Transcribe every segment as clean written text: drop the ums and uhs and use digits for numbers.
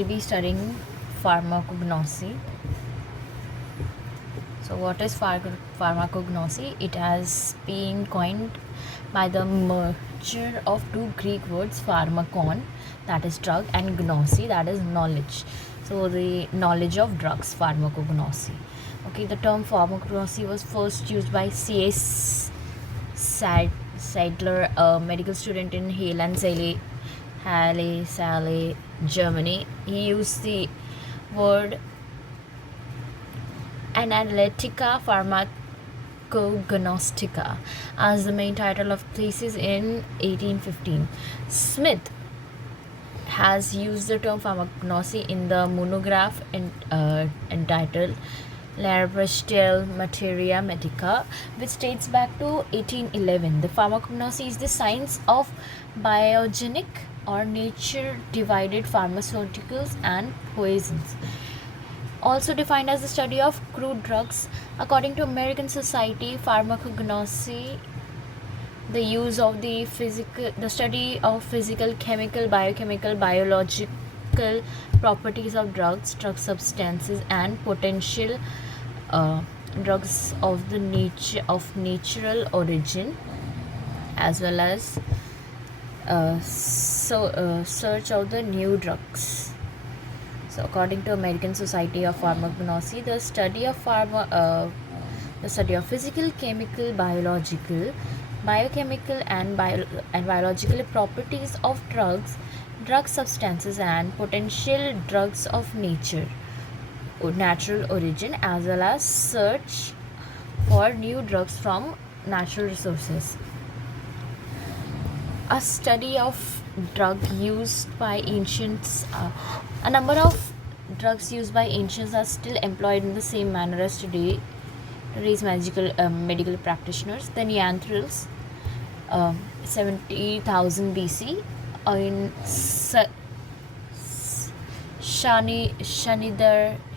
will be studying pharmacognosy. So what is pharmacognosy? It has been coined by the merger of two Greek words, pharmakon, that is drug, and gnosy, that is knowledge. So the knowledge of drugs, pharmacognosy. Okay, the term pharmacognosy was first used by C.S. Seidler, a medical student in Halle, Germany. He used the word Analytica Pharmacognostica as the main title of thesis in 1815. Smith has used the term pharmacognosy in the monograph entitled Laboratory Materia Medica, which dates back to 1811. The pharmacognosy is the science of biogenic or nature-divided pharmaceuticals and poisons. Also defined as the study of crude drugs. According to American Society Pharmacognosy, the study of physical, chemical, biochemical, biological properties of drugs, drug substances, and potential drugs of the natural origin, as well as search of the new drugs. So according to American Society of Pharmacognosy, the study of physical, chemical, biological, biochemical, and biological properties of drugs, drug substances, and potential drugs of natural origin, as well as search for new drugs from natural resources. A study of drug used by ancients. A number of drugs used by ancients are still employed in the same manner as today's medical practitioners. The Neanderthals, 70,000 BC, in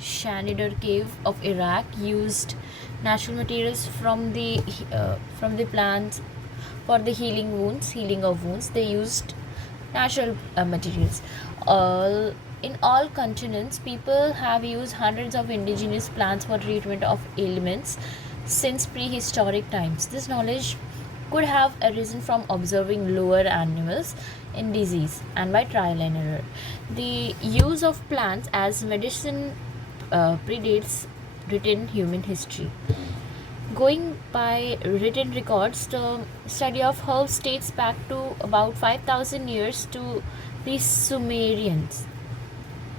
Shanidar cave of Iraq, used natural materials from the plants for the healing of wounds. They used natural materials. In all continents, people have used hundreds of indigenous plants for treatment of ailments since prehistoric times. This knowledge could have arisen from observing lower animals in disease and by trial and error. The use of plants as medicine predates written human history. Going by written records, the study of herbs dates back to about 5,000 years to the Sumerians,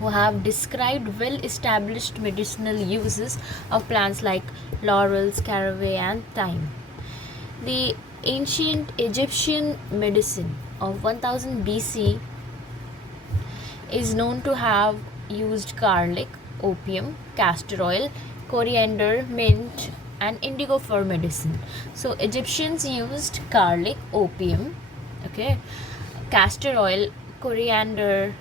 who have described well-established medicinal uses of plants like laurels, caraway, and thyme. The ancient Egyptian medicine of 1000 BC is known to have used garlic, opium, castor oil, coriander, mint, and indigo for medicine. So Egyptians used garlic, opium, castor oil, coriander,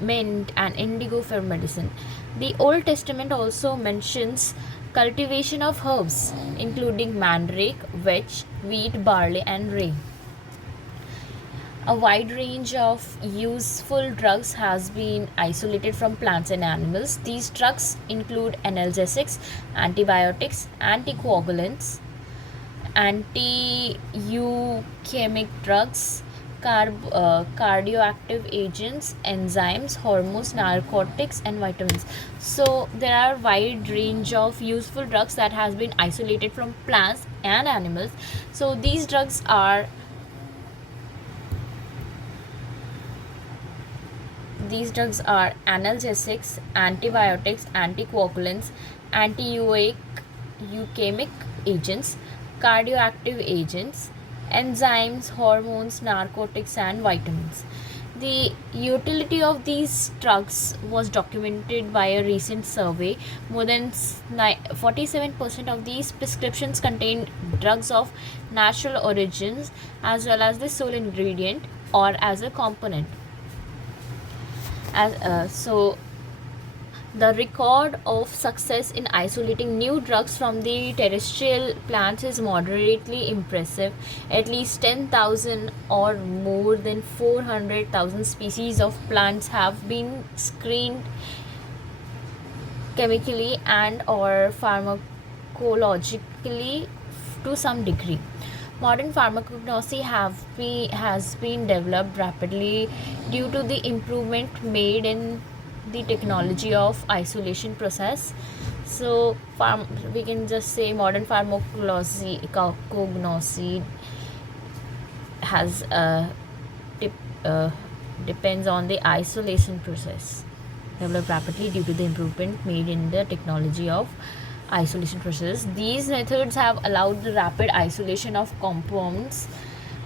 mint, and indigo for medicine. The Old Testament also mentions cultivation of herbs, including mandrake, vetch, wheat, barley, and rye. A wide range of useful drugs has been isolated from plants and animals. These drugs include analgesics, antibiotics, anticoagulants, anti-leukemic drugs, cardioactive agents, enzymes, hormones, narcotics, and vitamins. So there are wide range of useful drugs that has been isolated from plants and animals. So these drugs are analgesics, antibiotics, anticoagulants, anti-leukemic agents, cardioactive agents, enzymes, hormones, narcotics, and vitamins. The utility of these drugs was documented by a recent survey. More than 47% of these prescriptions contain drugs of natural origins as well as the sole ingredient or as a component. So The record of success in isolating new drugs from the terrestrial plants is moderately impressive. At least 10,000 or more than 400,000 species of plants have been screened chemically and or pharmacologically to some degree. Modern pharmacognosy has been developed rapidly due to the improvement made in the technology of isolation process. So we can just say modern pharmacognosy has depends on the isolation process developed rapidly due to the improvement made in the technology of isolation process. These methods have allowed the rapid isolation of compounds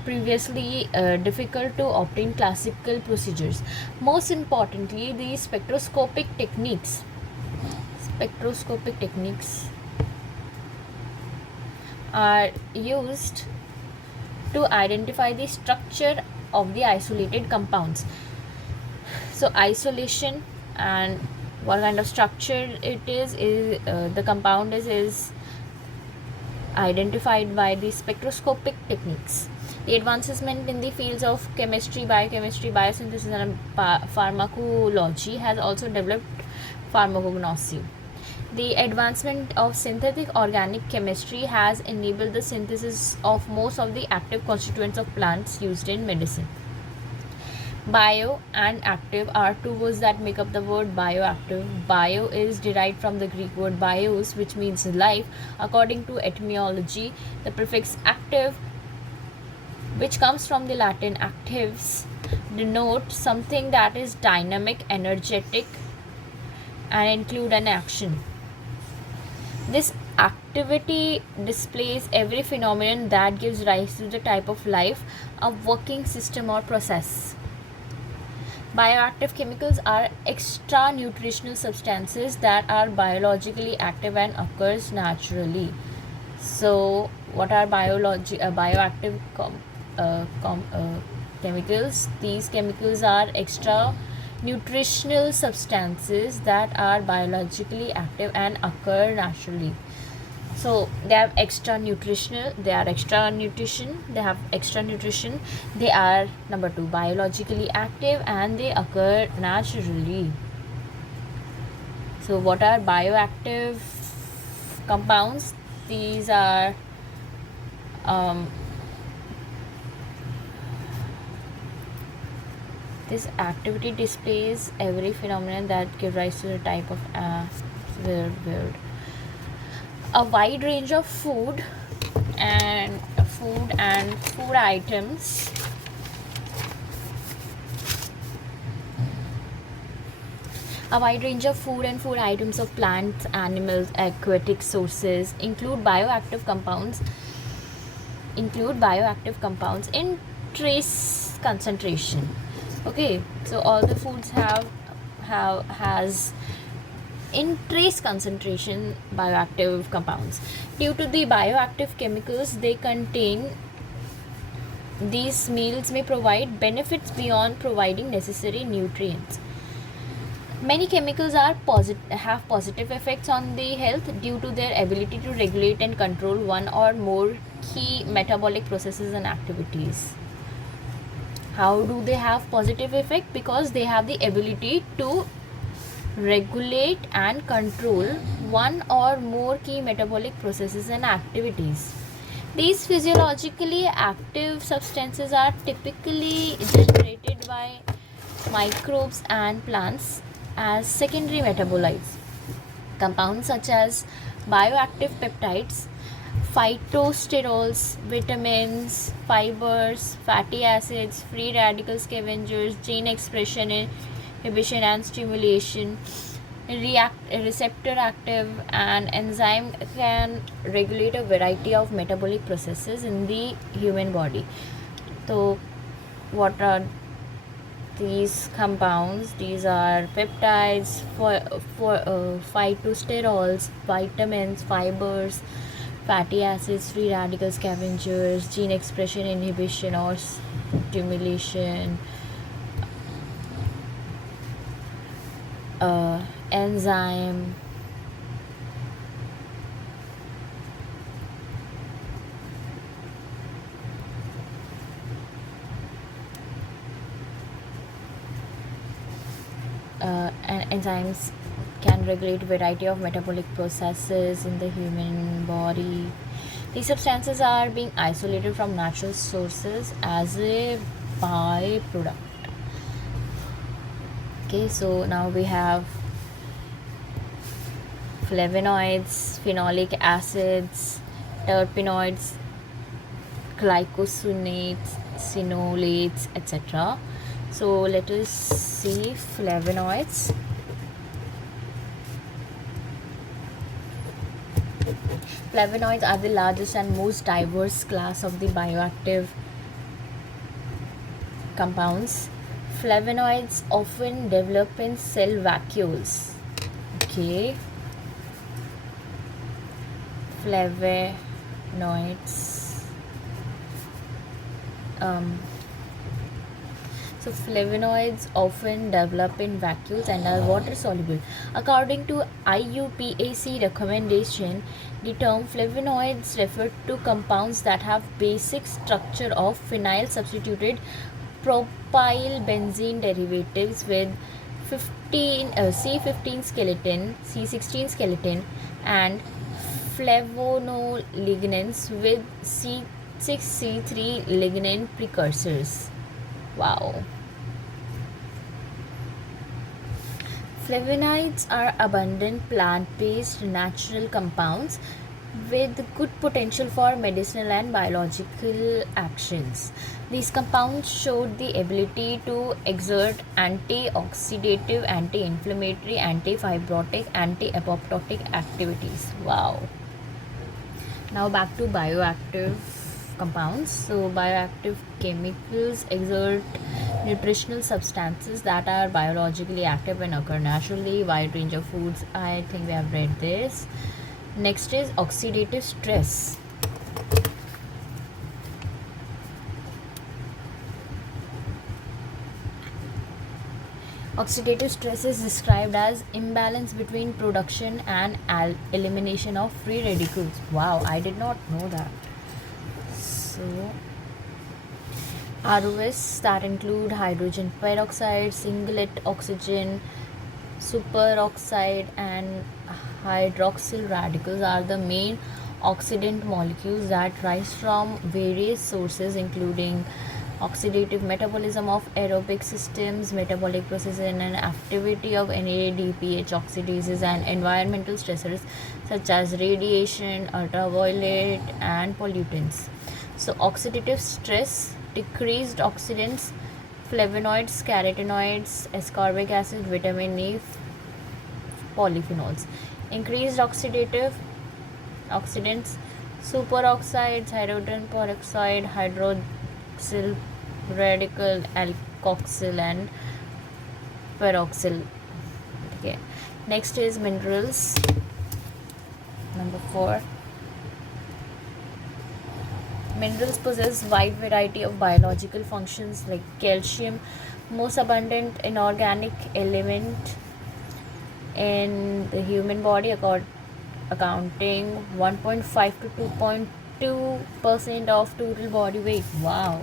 previously difficult to obtain classical procedures. Most importantly, the spectroscopic techniques are used to identify the structure of the isolated compounds. So isolation and what kind of structure it is the compound is identified by the spectroscopic techniques. The advancement in the fields of chemistry, biochemistry, biosynthesis and pharmacology has also developed pharmacognosy. The advancement of synthetic organic chemistry has enabled the synthesis of most of the active constituents of plants used in medicine. Bio and active are two words that make up the word bioactive. Bio is derived from the Greek word bios, which means life. According to etymology, the prefix active, which comes from the Latin actives, denotes something that is dynamic, energetic, and include an action. This activity displays every phenomenon that gives rise to the type of life, a working system or process. Bioactive chemicals are extra nutritional substances that are biologically active and occurs naturally. So, what are bioactive chemicals? These chemicals are extra nutritional substances that are biologically active and occur naturally. So they have extra nutrition, they are number 2 biologically active and they occur naturally. So what are bioactive compounds? These are this activity displays every phenomenon that give rise to the type of weird. A wide range of food and food items of plants, animals, aquatic sources include bioactive compounds in trace concentration. Okay, so all the foods has in trace concentration bioactive compounds. Due to the bioactive chemicals they contain, these meals may provide benefits beyond providing necessary nutrients. Many chemicals have positive effects on the health due to their ability to regulate and control one or more key metabolic processes and activities. How do they have positive effect? Because they have the ability to regulate and control one or more key metabolic processes and activities. These physiologically active substances are typically generated by microbes and plants as secondary metabolites. Compounds such as bioactive peptides, phytosterols, vitamins, fibers, fatty acids, free radical scavengers, gene expression, inhibition and stimulation, receptor active and enzyme can regulate a variety of metabolic processes in the human body. So what are these compounds? These are peptides, phytosterols, vitamins, fibers, fatty acids, free radical scavengers, gene expression inhibition or stimulation, enzyme, and enzymes can regulate variety of metabolic processes in the human body. These substances are being isolated from natural sources as a byproduct. Okay, so now we have flavonoids, phenolic acids, terpenoids, glycosinates, sinolates, etc. So let us see flavonoids. Flavonoids are the largest and most diverse class of the bioactive compounds. Flavonoids often develop in cell vacuoles. Okay. Flavonoids. So flavonoids often develop in vacuoles and are water soluble. According to IUPAC recommendation, the term flavonoids refer to compounds that have basic structure of phenyl substituted propylbenzene derivatives with 15 C15 skeleton, C16 skeleton, and flavonolignans with C6C3 lignin precursors. Wow. Flavonoids are abundant plant-based natural compounds with good potential for medicinal and biological actions. These compounds showed the ability to exert antioxidative, anti-inflammatory, anti-fibrotic, anti-apoptotic activities. Wow. Now back to bioactive compounds. So bioactive chemicals exert nutritional substances that are biologically active and occur naturally. Wide range of foods. I think we have read this. Next is oxidative stress. Oxidative stress is described as imbalance between production and elimination of free radicals. Wow, I did not know that. So ROS that include hydrogen peroxide, singlet oxygen, superoxide, and hydroxyl radicals are the main oxidant molecules that rise from various sources, including oxidative metabolism of aerobic systems, metabolic processes and activity of NADPH oxidases, and environmental stressors such as radiation, ultraviolet, and pollutants. So oxidative stress, decreased oxidants, flavonoids, carotenoids, ascorbic acid, vitamin E, polyphenols. Increased oxidative oxidants, superoxides, hydrogen peroxide, hydroxyl radical, alkoxyl, and peroxyl. Okay. Next is minerals. Number 4. Minerals possess wide variety of biological functions like calcium, most abundant inorganic element in the human body, accounting 1.5 to 2.2% of total body weight. Wow.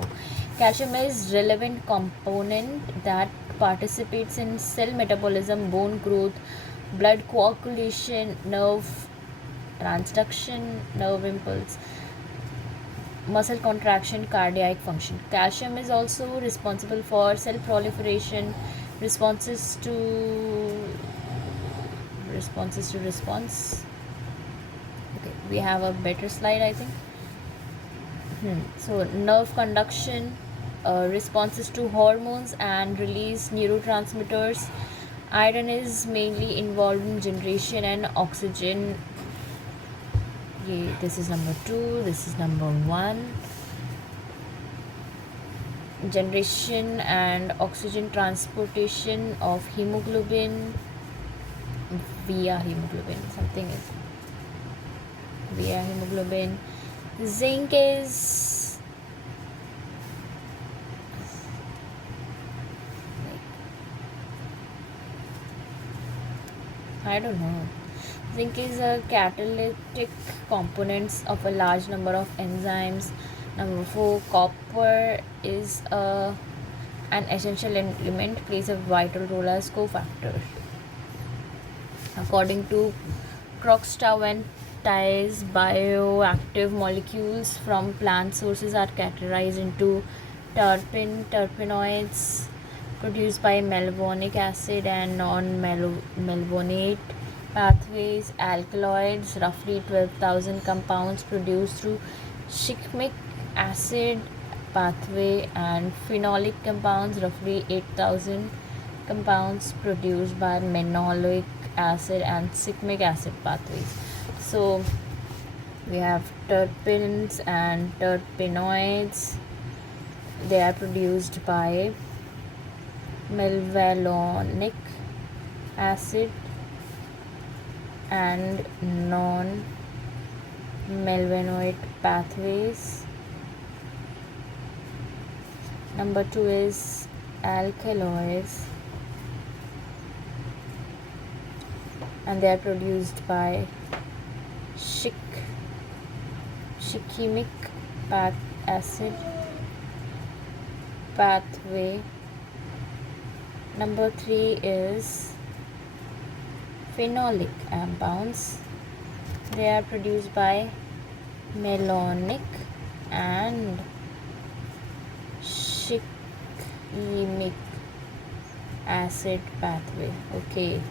Calcium is relevant component that participates in cell metabolism, bone growth, blood coagulation, nerve transduction, nerve impulse, muscle contraction, cardiac function. Calcium is also responsible for cell proliferation, responses to response. Okay, we have a better slide, I think. So nerve conduction, responses to hormones and release neurotransmitters. Iron is mainly involved in generation and oxygen. This is number 2, this is number 1. Generation and oxygen transportation of hemoglobin via hemoglobin. Something is via hemoglobin. Zinc is I don't know. Zinc is a catalytic components of a large number of enzymes. Number 4, copper is an essential element, plays a vital role as cofactor. According to Krogstad and Ties, bioactive molecules from plant sources are categorized into terpenoids produced by malonic acid and non-malonate pathways, alkaloids, roughly 12,000 compounds produced through shikimic acid pathway, and phenolic compounds, roughly 8,000 compounds produced by malonic acid and shikimic acid pathways. So we have terpenes and terpenoids. They are produced by malvalonic acid and non-malvanoid pathways. Number 2 is alkaloids, and they are produced by shikimic acid pathway. Number 3 is phenolic compounds. They are produced by malonic and shikimic acid pathway. Okay.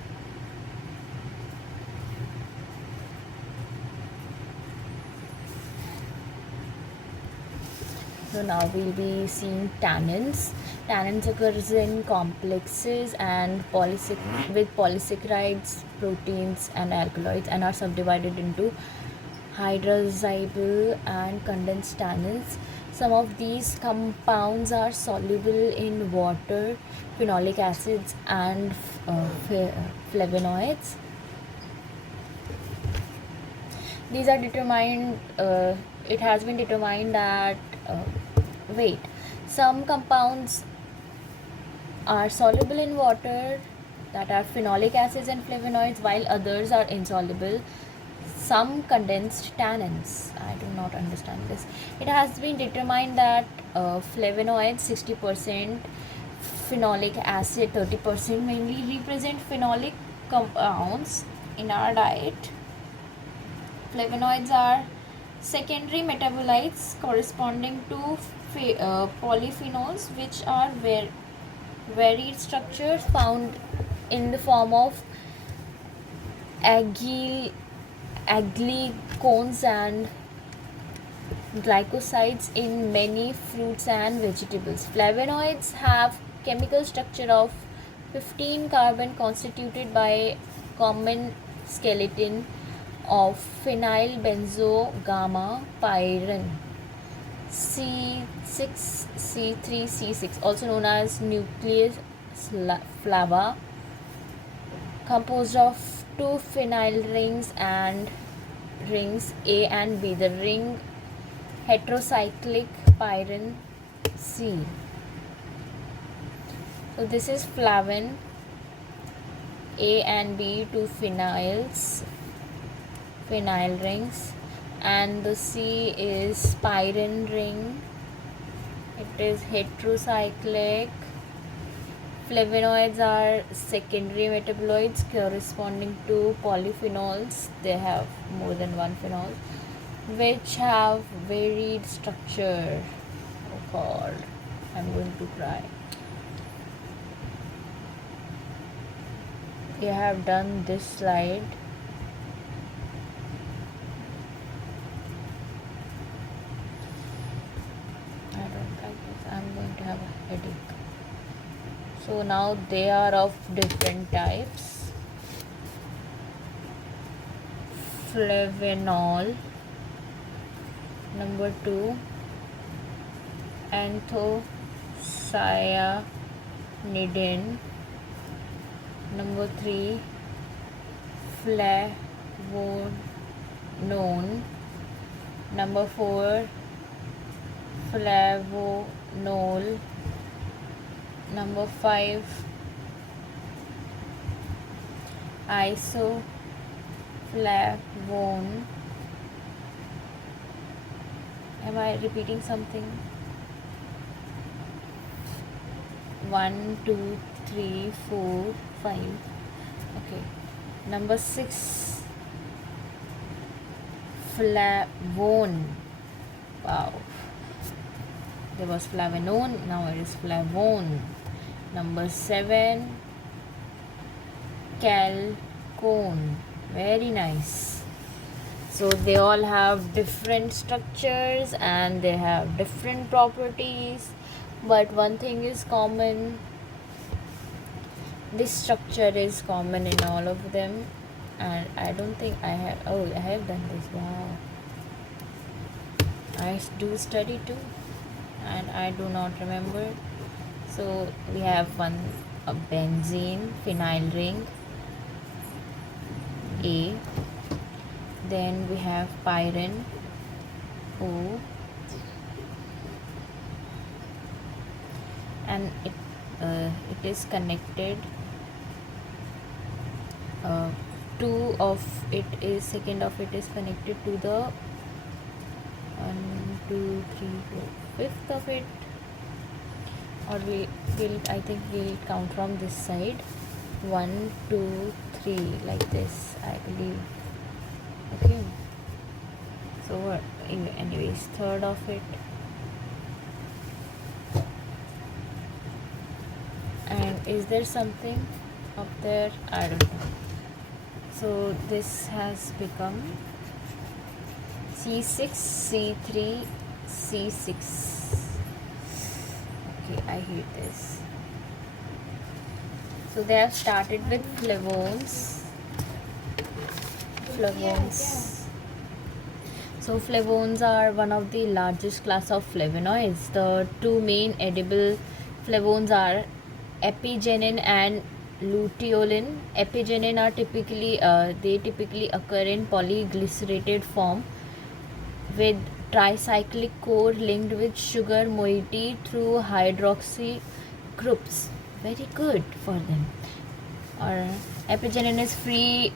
So now we'll be seeing tannins. Tannins occurs in complexes and with polysaccharides, proteins and alkaloids, and are subdivided into hydrolyzable and condensed tannins. Some of these compounds are soluble in water, phenolic acids and flavonoids. These are determined, it has been determined that some compounds are soluble in water, that are phenolic acids and flavonoids, while others are insoluble. Some condensed tannins. I do not understand this. It has been determined that flavonoids 60%, phenolic acid 30% mainly represent phenolic compounds in our diet. Flavonoids are secondary metabolites corresponding to polyphenols, which are varied structures found in the form of aglycones and glycosides in many fruits and vegetables. Flavonoids have chemical structure of 15 carbon constituted by common skeleton of phenylbenzogamma pyrin C6C3C6, also known as nucleus flava, composed of 2 phenyl rings and rings A and B. The ring heterocyclic pyrin C. So this is flavin, A and B, 2 phenyl rings, and the C is pyrin ring. It is heterocyclic. Flavonoids are secondary metabolites corresponding to polyphenols. They have more than one phenol, which have varied structure. Oh God, I'm going to cry. We have done this slide. I don't like this. I'm going to have a headache. So now they are of different types. Flavanol. Number 2, anthocyanidin. Number 3, flavonone. Number 4, flavonol. Number 5, Isoflavone. Am I repeating something? 1, 2, 3, 4, 5. Okay. Number 6, flavone. Wow. There was flavanone, now it is flavone. Number 7, chalcone. Very nice. So they all have different structures and they have different properties, but one thing is common. This structure is common in all of them, and I don't think I have. Oh, I have done this. Wow. I do study too, and I do not remember. So we have a benzene, phenyl ring, A. Then we have pyrene, O. And it is connected. Second of it is connected to the 1, 2, 3, 4, fifth of it, or I think we'll count from this side. 1, 2, 3, like this, I believe. Okay. So anyways, third of it. And is there something up there? I don't know. So this has become C6, C3, C6. Okay, I hate this. So they have started with flavones. So flavones are one of the largest class of flavonoids. The two main edible flavones are epigenin and luteolin. Epigenin are typically occur in polyglycerated form with tricyclic core linked with sugar moiety through hydroxy groups. Very good for them. Or epigenin is free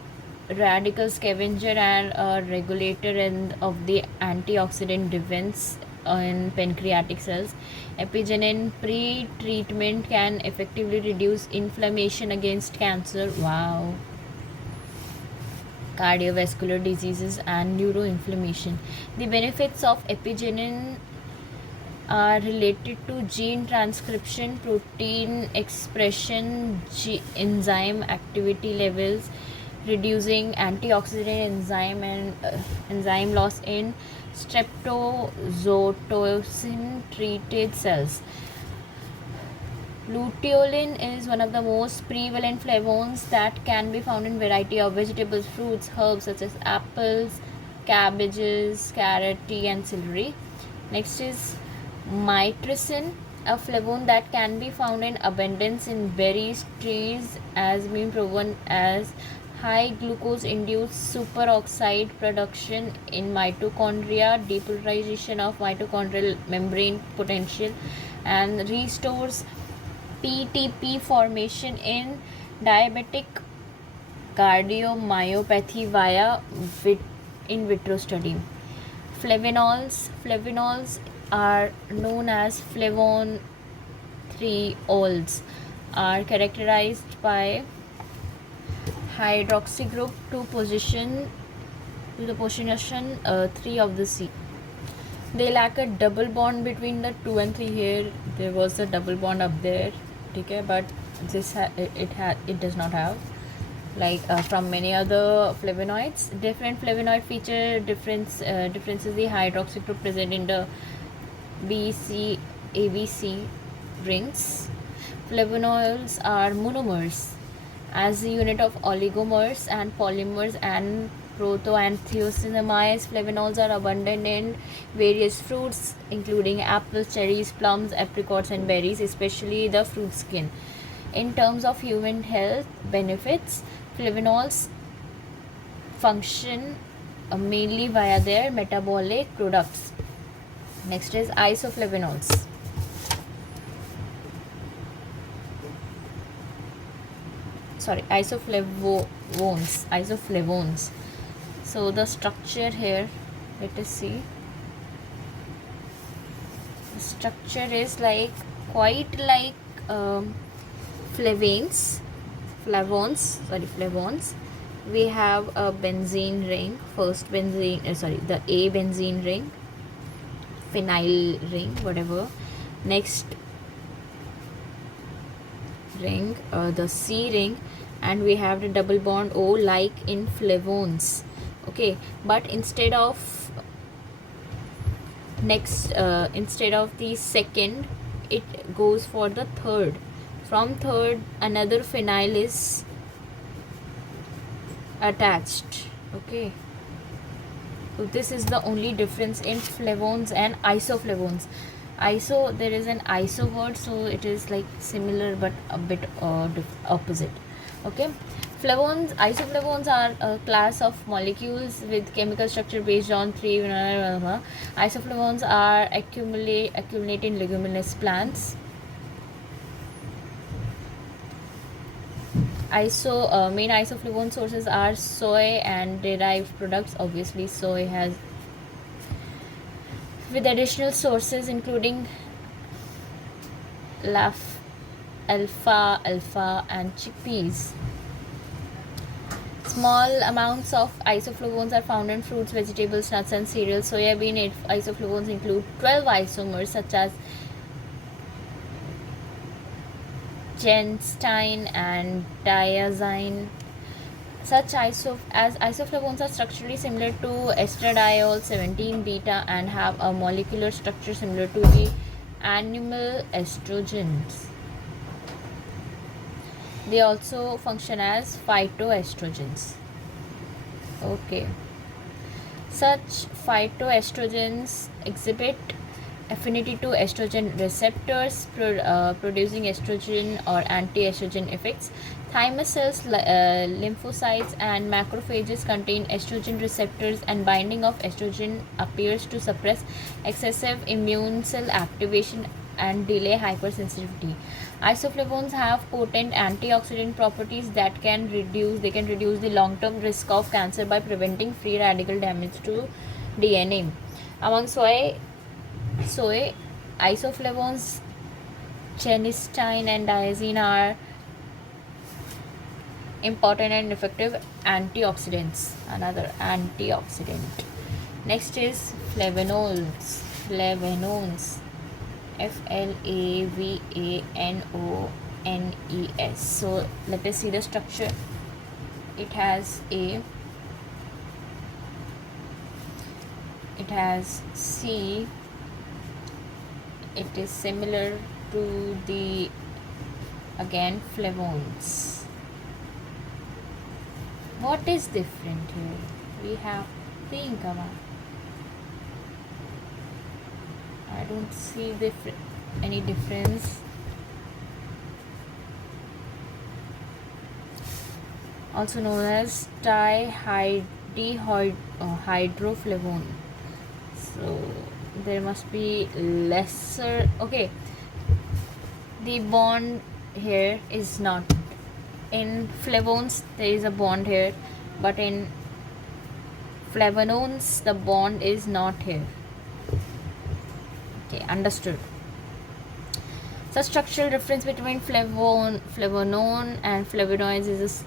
radical scavenger and a regulator of the antioxidant defense in pancreatic cells. Epigenin pre-treatment can effectively reduce inflammation against cancer. Wow. Cardiovascular diseases and neuroinflammation. The benefits of epigenin are related to gene transcription, protein expression, enzyme activity levels, reducing antioxidant enzyme and enzyme loss in streptozotocin treated cells. Luteolin is one of the most prevalent flavones that can be found in variety of vegetables, fruits, herbs such as apples, cabbages, carrot, tea and celery. Next is mitricin, a flavone that can be found in abundance in berries, trees, as being proven as high glucose induced superoxide production in mitochondria, depolarization of mitochondrial membrane potential, and restores PTP formation in diabetic cardiomyopathy via in vitro study. Flavonols are known as flavonols, are characterized by hydroxy group to the position 3 of the C. They lack a double bond between the 2 and 3. Here there was a double bond up there, okay, but this it does not have, like from many other flavonoids. Different flavonoid feature differences. The hydroxy group present in the ABC rings. Flavonols are monomers as the unit of oligomers and polymers, and protoanthocyanamide flavonols are abundant in various fruits including apples, cherries, plums, apricots and berries, especially the fruit skin. In terms of human health benefits, flavonols function mainly via their metabolic products. Next is isoflavones. So the structure here, let us see. The structure is like quite like flavones. We have a benzene ring, the A benzene ring, phenyl ring, whatever. Next ring, the C ring, and we have the double bond O like in flavones. Okay, but instead of the second, it goes for the third. From third, another phenyl is attached. Okay, so this is the only difference in flavones and isoflavones. There is an iso word, so it is like similar but a bit opposite. Okay, isoflavones are a class of molecules with chemical structure based on three. Isoflavones are accumulate in leguminous plants. Main isoflavone sources are soy and derived products. Obviously, soy has, with additional sources including alpha and chickpeas. Small amounts of isoflavones are found in fruits, vegetables, nuts, and cereals. Soybean isoflavones include 12 isomers such as genistein and diazine. Such isoflavones are structurally similar to estradiol 17 beta and have a molecular structure similar to the animal estrogens. They also function as phytoestrogens. Okay. Such phytoestrogens exhibit affinity to estrogen receptors, producing estrogen or anti-estrogen effects. Thymus cells, lymphocytes, and macrophages contain estrogen receptors, and binding of estrogen appears to suppress excessive immune cell activation and delay hypersensitivity. Isoflavones have potent antioxidant properties that can reduce the long-term risk of cancer by preventing free radical damage to DNA. Among soy isoflavones, genistein and diazine are important and effective antioxidants. Another antioxidant. Next is flavanols. Flavanones. So let us see the structure. It has C. It is similar to the flavones. What is different here? We have think about. I don't see any difference. Also known as dihydroflavone. So there must be lesser. Okay, the bond here is not. In flavones there is a bond here, but in flavanones the bond is not here. Okay, understood. So structural difference between flavanone and flavonoids is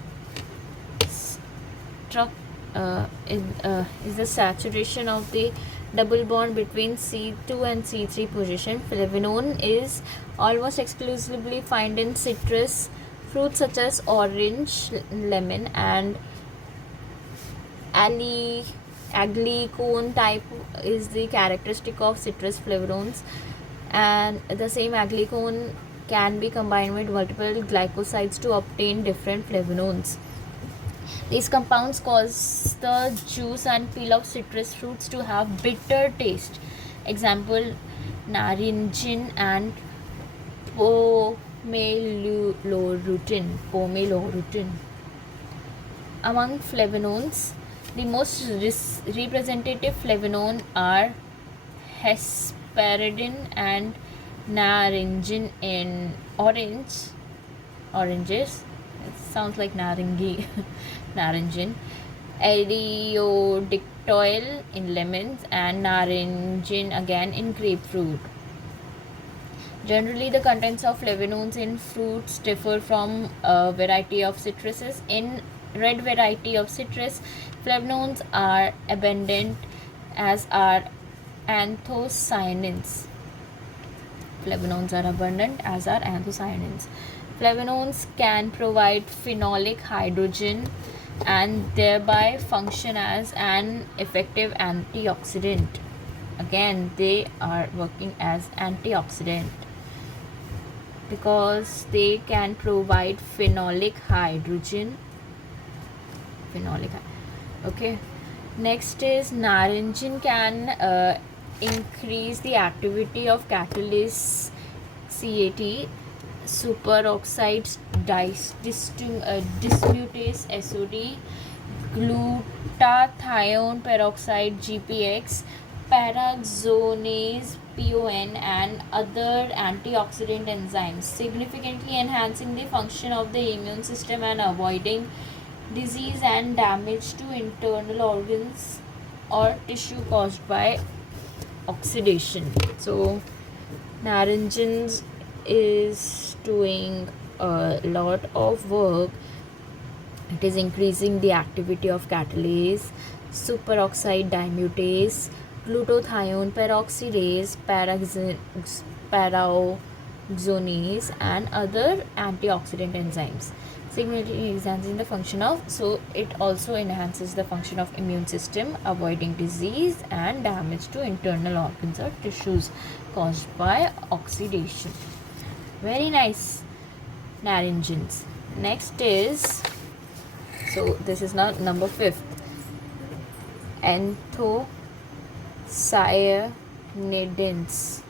the saturation of the double bond between C2 and C3 position. Flavanone is almost exclusively found in citrus fruits such as orange, lemon, and aglycone type is the characteristic of citrus flavonones, and the same aglycone can be combined with multiple glycosides to obtain different flavonones. These compounds cause the juice and peel of citrus fruits to have bitter taste. Example, naringin and pomelorutin. Among flavanones, the most representative flavanone are hesperidin and naringin in oranges, It sounds like narangi, naranjin. Eriodictyl in lemons, and naringin again in grapefruit. Generally, the contents of flavonoids in fruits differ from a variety of citruses. In red variety of citrus, flavonoids are abundant, as are anthocyanins. Flavonoids are abundant, as are anthocyanins. Flavonoids can provide phenolic hydrogen and thereby function as an effective antioxidant. Again, they are working as antioxidant because they can provide phenolic hydrogen. Okay. Next is naringin can increase the activity of catalase CAT, superoxide dismutase SOD, glutathione peroxide GPX, paraxonase PON, and other antioxidant enzymes, significantly enhancing the function of the immune system and avoiding disease and damage to internal organs or tissue caused by oxidation. So naringin is doing a lot of work. It is increasing the activity of catalase, superoxide dismutase, glutathione peroxidase, paraxonase, and other antioxidant enzymes, significantly enhancing the function of. So it also enhances the function of immune system, avoiding disease and damage to internal organs or tissues caused by oxidation. Very nice, naringins. Next is, so this is now number 5th, anthocyanidins.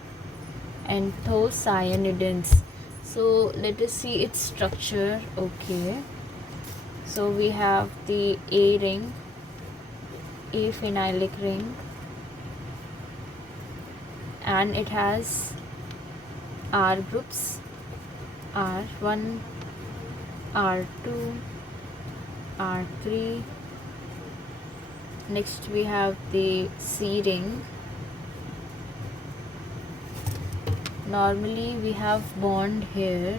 So let us see its structure. Okay, so we have the A ring, A phenylic ring, and it has R groups, R1, R2, R3. Next we have the C ring. Normally we have bond here,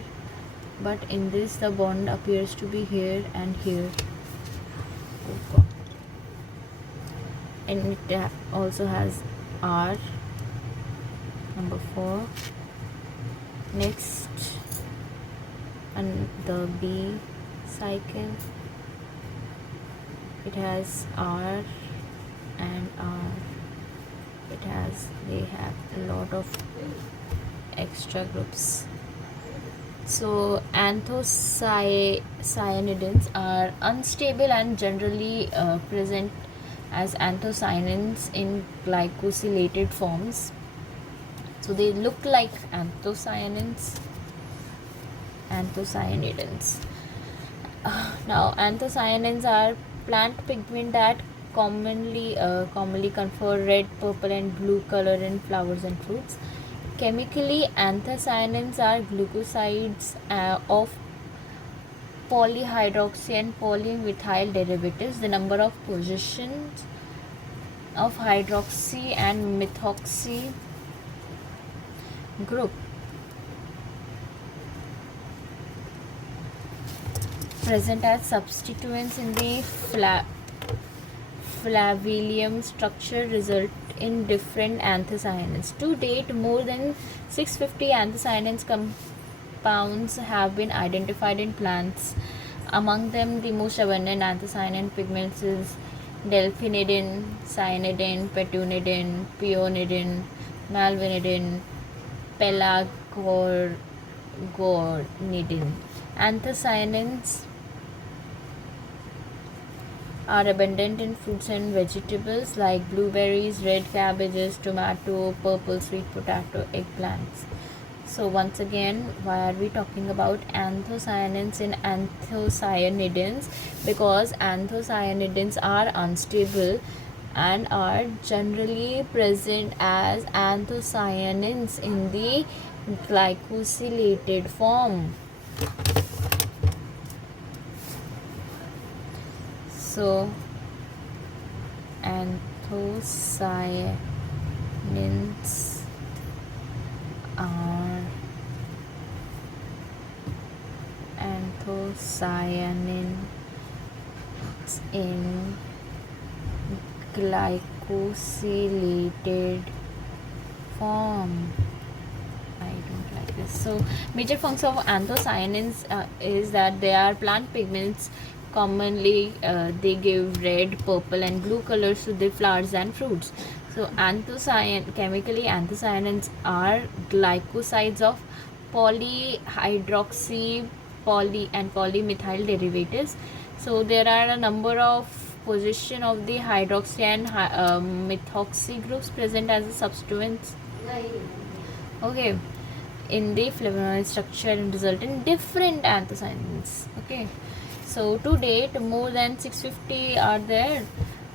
but in this the bond appears to be here and here. And it also has R, number 4. Next, and the B cycle, it has R and R. They have a lot of extra groups. So anthocyanidins are unstable and generally present as anthocyanins in glycosylated forms. So they look like anthocyanins, anthocyanidins. Now anthocyanins are plant pigment that commonly confer red, purple, and blue color in flowers and fruits. Chemically, anthocyanins are glucosides of polyhydroxy and polymethyl derivatives. The number of positions of hydroxy and methoxy group present as substituents in the flavellum structure result in different anthocyanins. To date, more than 650 anthocyanins compounds have been identified in plants. Among them, the most abundant anthocyanin pigments is delphinidin, cyanidin, petunidin, peonidin, malvinidin, pelagornidin. Anthocyanins are abundant in fruits and vegetables like blueberries, red cabbages, tomato, purple sweet potato, eggplants. So once again, why are we talking about anthocyanins in anthocyanidins? Because anthocyanidins are unstable and are generally present as anthocyanins in the glycosylated form. So anthocyanins are in glycosylated form. I don't like this. So major functions of anthocyanins is that they are plant pigments. Commonly they give red, purple and blue colors to the flowers and fruits. So chemically anthocyanins are glycosides of polyhydroxy, poly and polymethyl derivatives. So there are a number of position of the hydroxy and methoxy groups present as a substituents, okay, in the flavonoid structure and result in different anthocyanins. Okay, so to date more than 650 are there,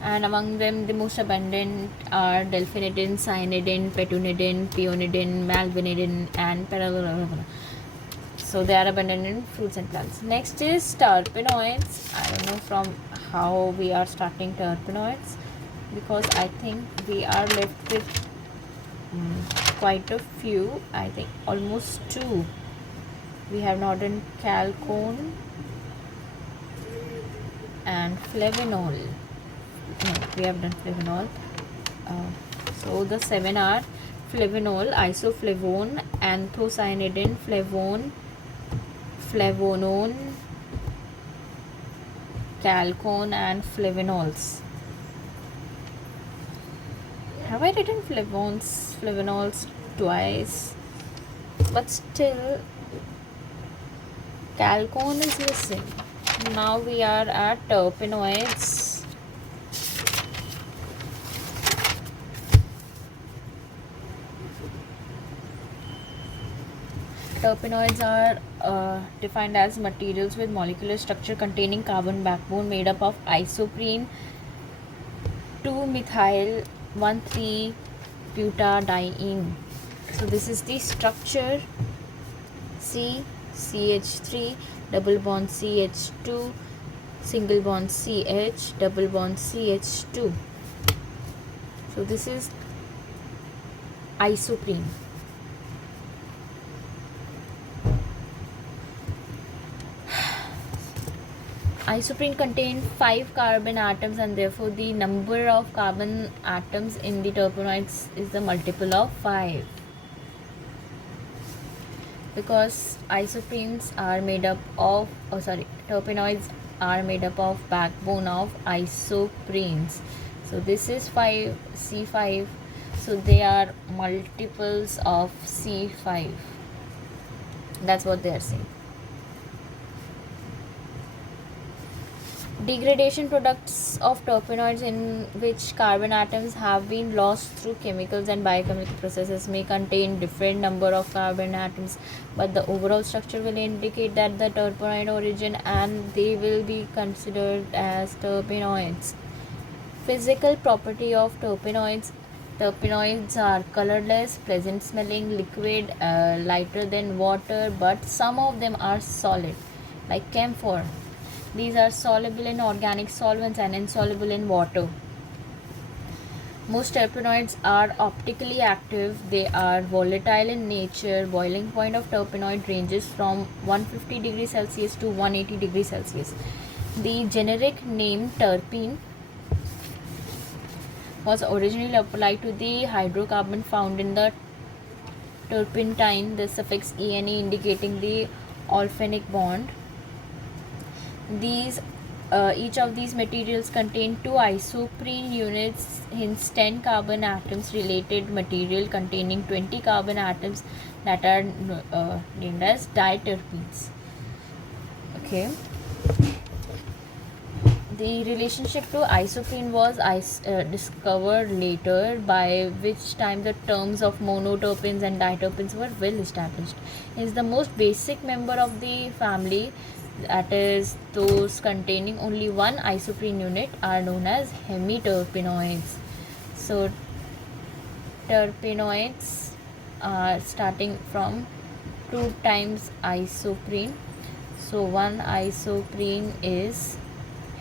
and among them the most abundant are delphinidin, cyanidin, petunidin, peonidin, malvinidin and parallelinidin. So they are abundant in fruits and plants. Next is terpenoids. I don't know from how we are starting terpenoids, because I think we are left with quite a few. I think almost 2. We have not done chalcone and flavanol. No, we have done flavanol. So the 7 are flavanol, isoflavone, anthocyanidin, flavone, flavonone, chalcone and flavanols. Have I written flavanols twice? But still chalcone is missing. Now we are at terpenoids. Terpenoids are defined as materials with molecular structure containing carbon backbone made up of isoprene, 2-methyl 1,3-butadiene. So this is the structure: CH3, double bond CH2, single bond CH, double bond CH2. So this is isoprene. Isoprene contain 5 carbon atoms, and therefore the number of carbon atoms in the terpenoids is the multiple of 5. Because isoprenes are made up of, terpenoids are made up of backbone of isoprenes. So this is 5, C5. So they are multiples of C5. That's what they are saying. Degradation products of terpenoids, in which carbon atoms have been lost through chemicals and biochemical processes, may contain different number of carbon atoms, but the overall structure will indicate that the terpenoid origin, and they will be considered as terpenoids. Physical property of terpenoids. Terpenoids are colorless, pleasant smelling, liquid, lighter than water, but some of them are solid, like camphor. These are soluble in organic solvents and insoluble in water. Most terpenoids are optically active. They are volatile in nature. Boiling point of terpenoid ranges from 150 degrees Celsius to 180 degrees Celsius. The generic name terpene was originally applied to the hydrocarbon found in the turpentine, the suffix ene indicating the olfinic bond. Each of these materials contain 2 isoprene units, hence 10 carbon atoms. Related material containing 20 carbon atoms that are named as diterpenes. Okay. The relationship to isoprene was discovered later, by which time the terms of monoterpenes and diterpenes were well established. It is the most basic member of the family, that is, those containing only one isoprene unit are known as hemiterpenoids. So terpenoids are starting from 2 times isoprene. So one isoprene is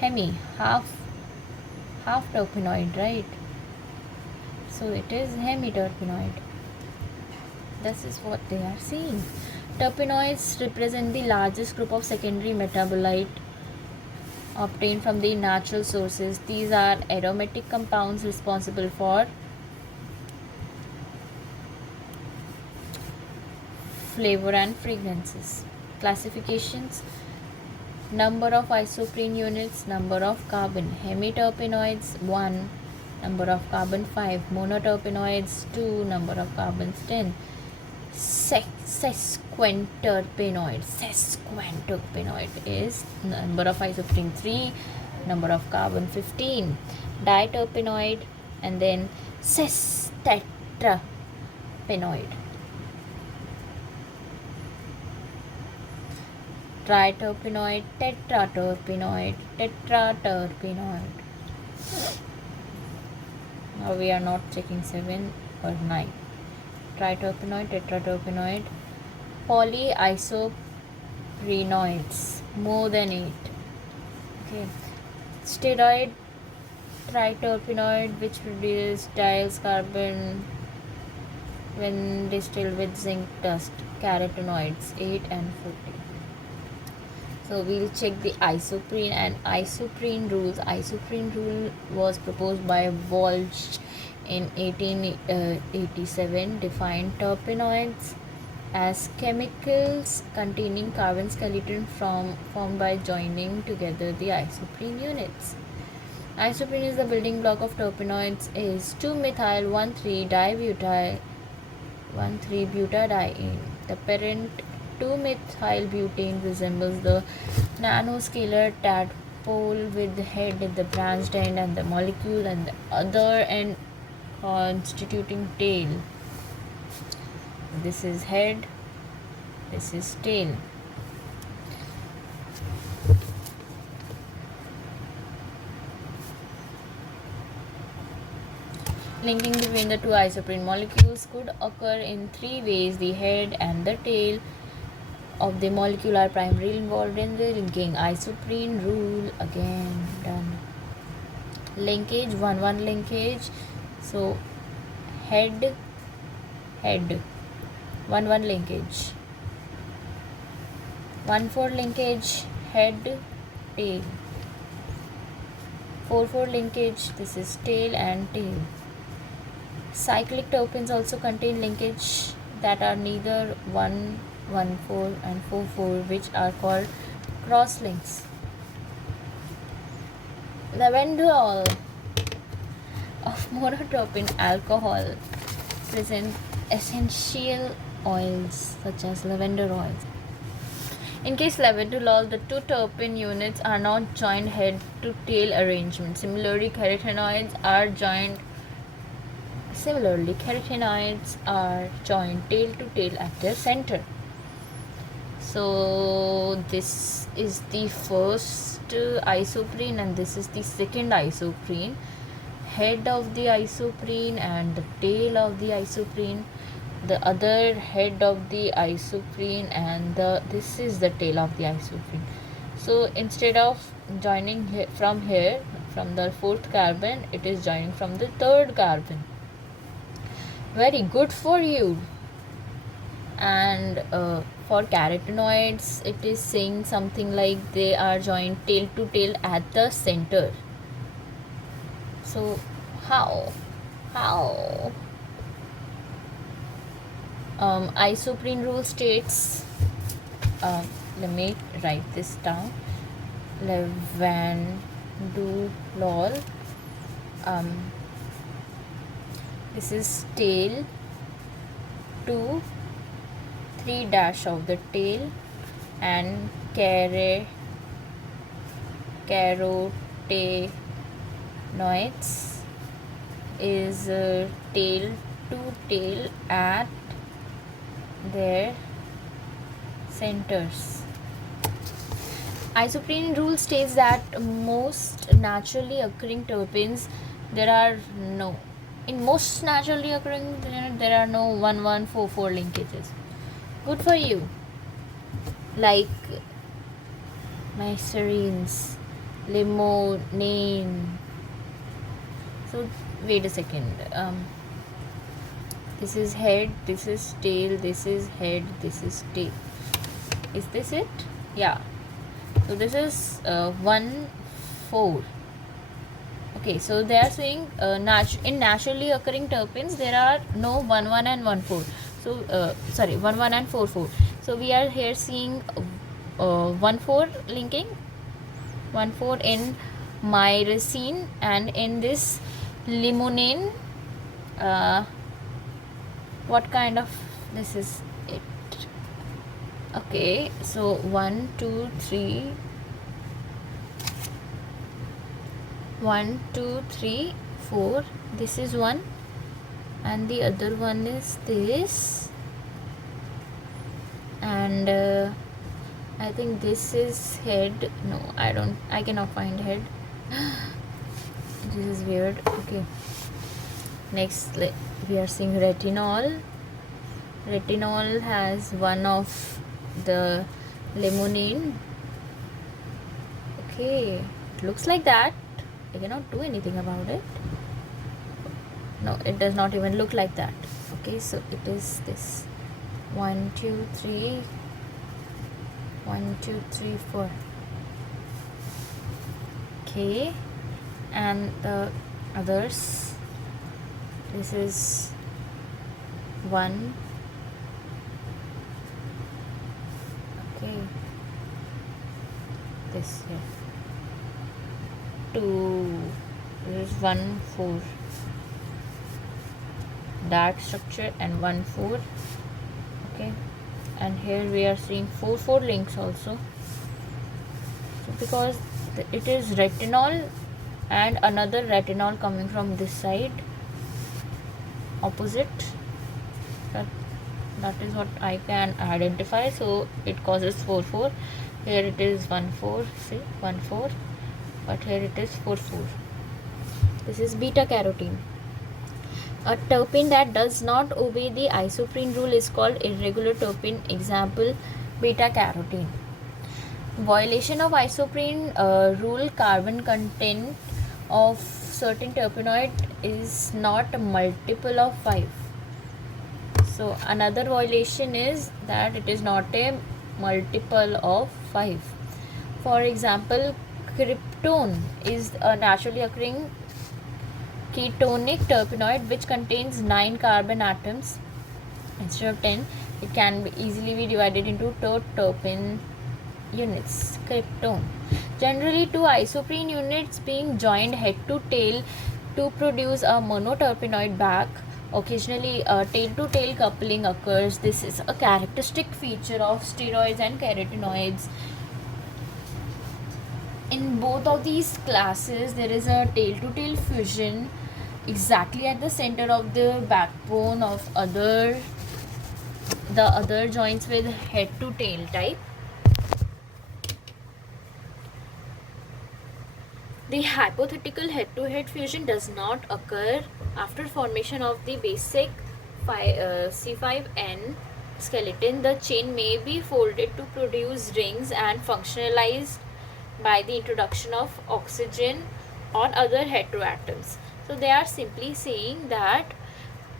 hemi, half terpenoid, right? So it is hemiterpenoid. This is what they are saying. Terpenoids represent the largest group of secondary metabolite obtained from the natural sources. These are aromatic compounds responsible for flavor and fragrances. Classifications: number of isoprene units, number of carbon. Hemiterpenoids 1, number of carbon 5. Monoterpenoids 2, number of carbons 10. Sesquiterpenoid is number of isoprene 3, number of carbon 15. Diterpenoid, and then sestetrapenoid. Triterpenoid, tetraterpenoid. Now we are not checking 7 or 9. Triterpenoid, tetraterpenoid. Polyisoprenoids, more than 8. Okay. Steroid triterpenoid, which produce diels carbon when distilled with zinc dust. Carotenoids 8 and 14. So we'll check the isoprene and isoprene rules. Isoprene rule was proposed by Walsh in 1887. Defined terpenoids as chemicals containing carbon skeleton formed by joining together the isoprene units. Isoprene is the building block of terpenoids. Is 2-methyl 1,3-dibutyl 1,3-butadiene. The parent 2-methyl-butane resembles the nanoscalar tadpole with the head at the branched end and the molecule and the other end constituting tail. This is head, this is tail. Linking between the two isoprene molecules could occur in 3 ways. The head and the tail of the molecule are primarily involved in the linking. Isoprene rule again done. Linkage 1-1 linkage. So head 1-1 linkage. 1-4 linkage, head tail. 4-4 linkage, this is tail and tail. Cyclic terpenes also contain linkage that are neither 1-1-4 and 4-4, which are called cross links. Lavendol of monoterpene alcohol present essential oils such as lavender oils. In case lavendolol, the two terpene units are not joined head to tail arrangement. Similarly, carotenoids are joined tail to tail at their center. So this is the first isoprene and this is the second isoprene. Head of the isoprene and the tail of the isoprene. The other head of the isoprene and this is the tail of the isoprene. So instead of joining from the 4th carbon, it is joining from the 3rd carbon. Very good for you. And for carotenoids, it is saying something like they are joined tail to tail at the center. So how? Isoprene rule states, let me write this down. Lavendolol, this is tail 2, 3 dash of the tail, and carotenoids is tail to tail at their centers. Isoprene rule states that most naturally occurring terpenes, in most naturally occurring there are no 1-1-4-4 linkages. Good for you. Like mycerines, limonene. So wait a second. This is head, this is tail, this is head, this is tail. Is this it? Yeah. So this is 1,4. Okay, so they are saying in naturally occurring terpenes there are no 1,1 and 1,4. So 1,1 and 4,4. So we are here seeing 1,4 linking, 1,4 in myrcene, and in this limonene. What kind of, this is it? Okay, so 1, 2, 3, 1, 2, 3, 4. This is one, and the other one is this, and I think this is head. No, I cannot find head. This is weird. Okay, next we are seeing retinol. Retinol has one of the limonene. Okay, it looks like that. I cannot do anything about it. No, it does not even look like that. Okay, so it is this 1, 2, 3, 1, 2, 3, 4. Okay, and the others, this is 1. Okay, this here 2. This is 1, 4. That structure, and 1, 4. Okay, and here we are seeing 4, 4 links also. So because it is retinol and another retinol coming from this side, opposite, that is what I can identify. So it causes 4, 4. Here it is 1, 4. See, 1, 4, but here it is 4, 4. This is beta carotene. A terpene that does not obey the isoprene rule is called irregular terpene. Example, beta carotene. Violation of isoprene rule: carbon content of certain terpenoid is not a multiple of 5. So another violation is that it is not a multiple of 5. For example, krypton is a naturally occurring ketonic terpenoid which contains 9 carbon atoms instead of 10. It can easily be divided into 2 terpene units. Krypton. Generally, 2 isoprene units being joined head to tail to produce a monoterpenoid back. Occasionally, tail to tail coupling occurs. This is a characteristic feature of steroids and carotenoids. In both of these classes, there is a tail to tail fusion exactly at the center of the backbone of the other joints with head to tail type. The hypothetical head-to-head fusion does not occur after formation of the basic C5N skeleton. The chain may be folded to produce rings and functionalized by the introduction of oxygen or other heteroatoms. So they are simply saying that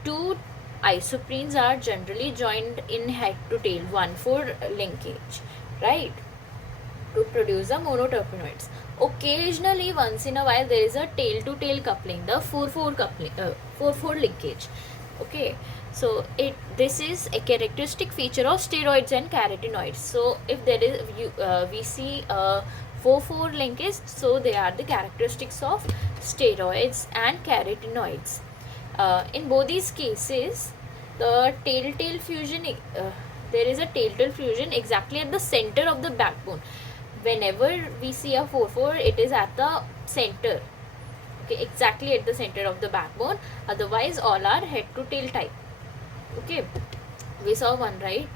2 isoprenes are generally joined in head to tail, 1,4 linkage, right, to produce the monoterpenoids. Occasionally, once in a while, there is a tail to tail coupling, the 4,4 coupling, 4,4 linkage. Okay, so this is a characteristic feature of steroids and carotenoids. So if there is we see 4,4 linkage, so they are the characteristics of steroids and carotenoids. In both these cases, the tail-tail fusion, there is a tail-tail fusion exactly at the center of the backbone. Whenever we see a 4,4, it is at the center. Okay, exactly at the center of the backbone. Otherwise, all are head to tail type. Okay, we saw one, right?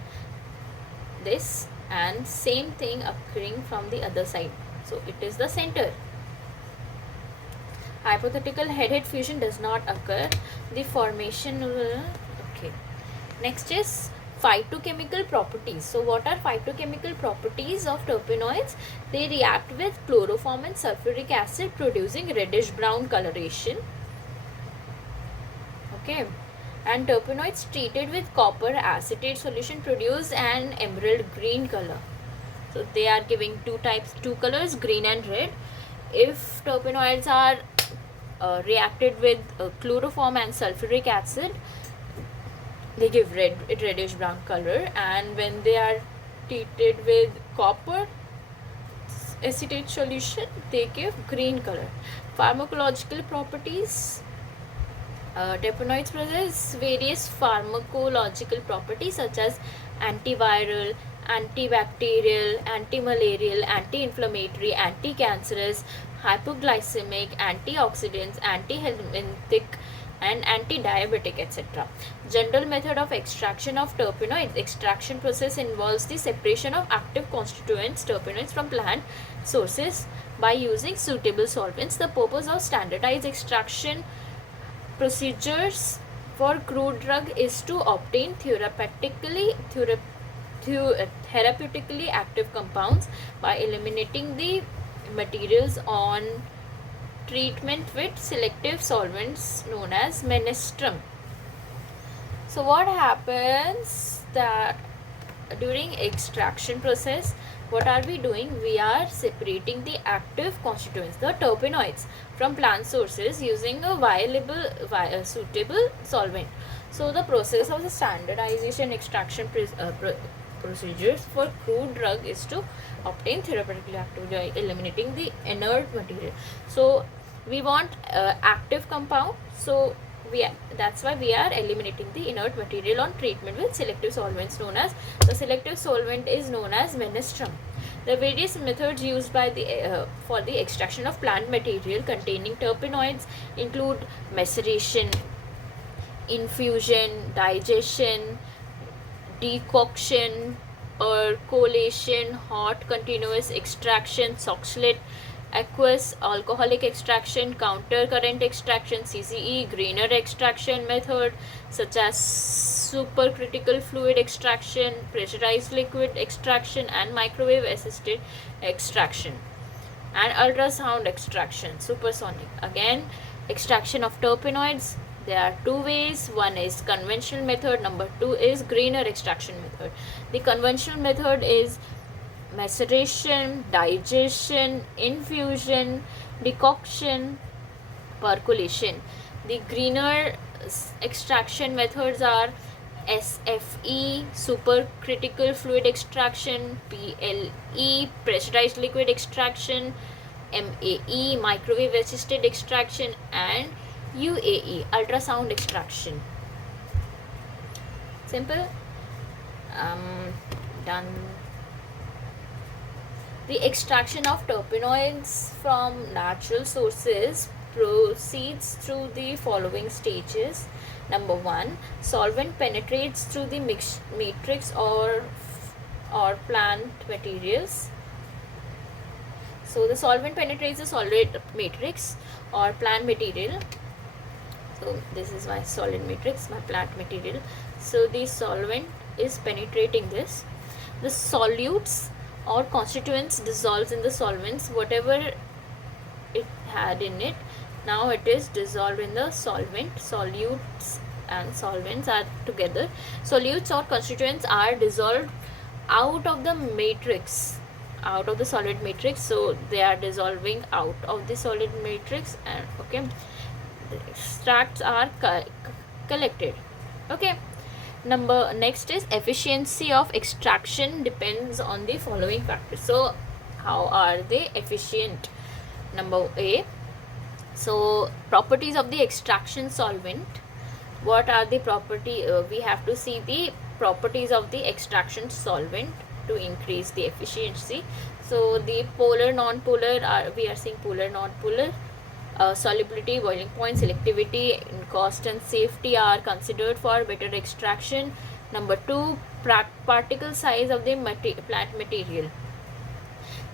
This, and same thing occurring from the other side. So it is the center. Hypothetical head-head fusion does not occur. The formation. Okay. Next is Phytochemical properties. So what are phytochemical properties of terpenoids? They react with chloroform and sulfuric acid, producing reddish brown coloration. Okay, and terpenoids treated with copper acetate solution produce an emerald green color. So they are giving two colors, green and red. If terpenoids are reacted with chloroform and sulfuric acid, they give reddish brown color, and when they are treated with copper acetate solution, they give green color. Pharmacological properties. Terpenoids possess various pharmacological properties such as antiviral, antibacterial, antimalarial, anti-inflammatory, anti-cancerous, hypoglycemic, antioxidants, antihelminthic, and anti-diabetic, etc. General method of extraction of terpenoids. Extraction process involves the separation of active constituents terpenoids from plant sources by using suitable solvents. The purpose of standardized extraction procedures for crude drug is to obtain therapeutically active compounds by eliminating the materials on treatment with selective solvents known as menstruum. So what happens that during extraction process, what are we doing? We are separating the active constituents, the terpenoids, from plant sources using a suitable solvent. So the process of the standardization extraction procedures for crude drug is to obtain therapeutically active by eliminating the inert material. So we want active compound, so that's why we are eliminating the inert material on treatment with selective solvents known as, the selective solvent is known as menstruum. The various methods used by the for the extraction of plant material containing terpenoids include maceration, infusion, digestion, decoction, percolation, hot continuous extraction, Soxhlet, aqueous alcoholic extraction, counter current extraction, CCE, greener extraction method such as supercritical fluid extraction, pressurized liquid extraction, and microwave assisted extraction, and ultrasound extraction, supersonic. Again, extraction of terpenoids, there are two ways. One is conventional method, number two is greener extraction method. The conventional method is maceration, digestion, infusion, decoction, percolation. The greener extraction methods are SFE, supercritical fluid extraction, PLE, pressurized liquid extraction, MAE, microwave assisted extraction, and UAE, ultrasound extraction. Simple. Done. The extraction of terpenoids from natural sources proceeds through the following stages. Number one, solvent penetrates through the matrix or plant materials. So the solvent penetrates the solid matrix or plant material. So this is my solid matrix, my plant material. So the solvent is penetrating this. The solutes or constituents dissolves in the solvents, whatever it had in it, now it is dissolved in the solvent. Solutes and solvents are together. Solutes or constituents are dissolved out of the matrix, out of the solid matrix, so they are dissolving out of the solid matrix, and okay, the extracts are collected. Okay, next is efficiency of extraction depends on the following factors. So how are they efficient? Number A, so properties of the extraction solvent. What are the property? We have to see the properties of the extraction solvent to increase the efficiency. So the polar, non-polar, we are seeing polar, non-polar. Solubility, boiling point, selectivity, and cost and safety are considered for better extraction. Number two, particle size of the plant material.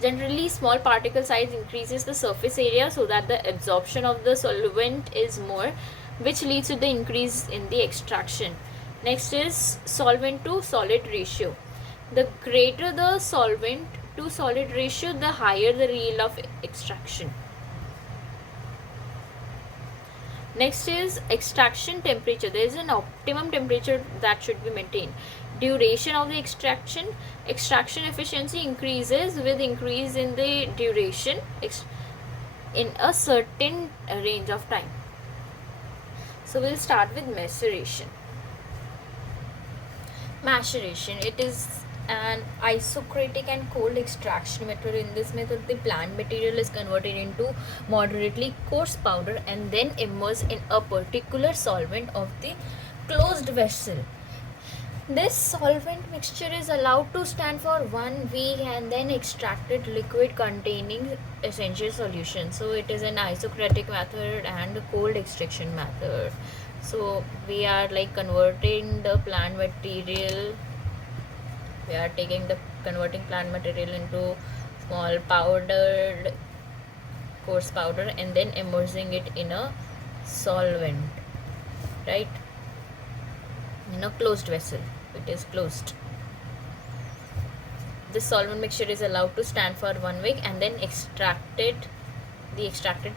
Generally, small particle size increases the surface area so that the absorption of the solvent is more, which leads to the increase in the extraction. Next is solvent to solid ratio. The greater the solvent to solid ratio, the higher the yield of extraction. Next is extraction temperature. There is an optimum temperature that should be maintained. Duration of the extraction. Extraction efficiency increases with increase in the duration in a certain range of time. So we'll start with maceration. Maceration, it is an isocratic and cold extraction method. In this method, the plant material is converted into moderately coarse powder and then immersed in a particular solvent of the closed vessel. This solvent mixture is allowed to stand for 1 week and then extracted liquid containing essential solution. So it is an isocratic method and a cold extraction method. So we are like converting the plant material, we are taking the converting plant material into small powdered coarse powder and then immersing it in a solvent, right, in a closed vessel. It is closed. This solvent mixture is allowed to stand for 1 week and then the extracted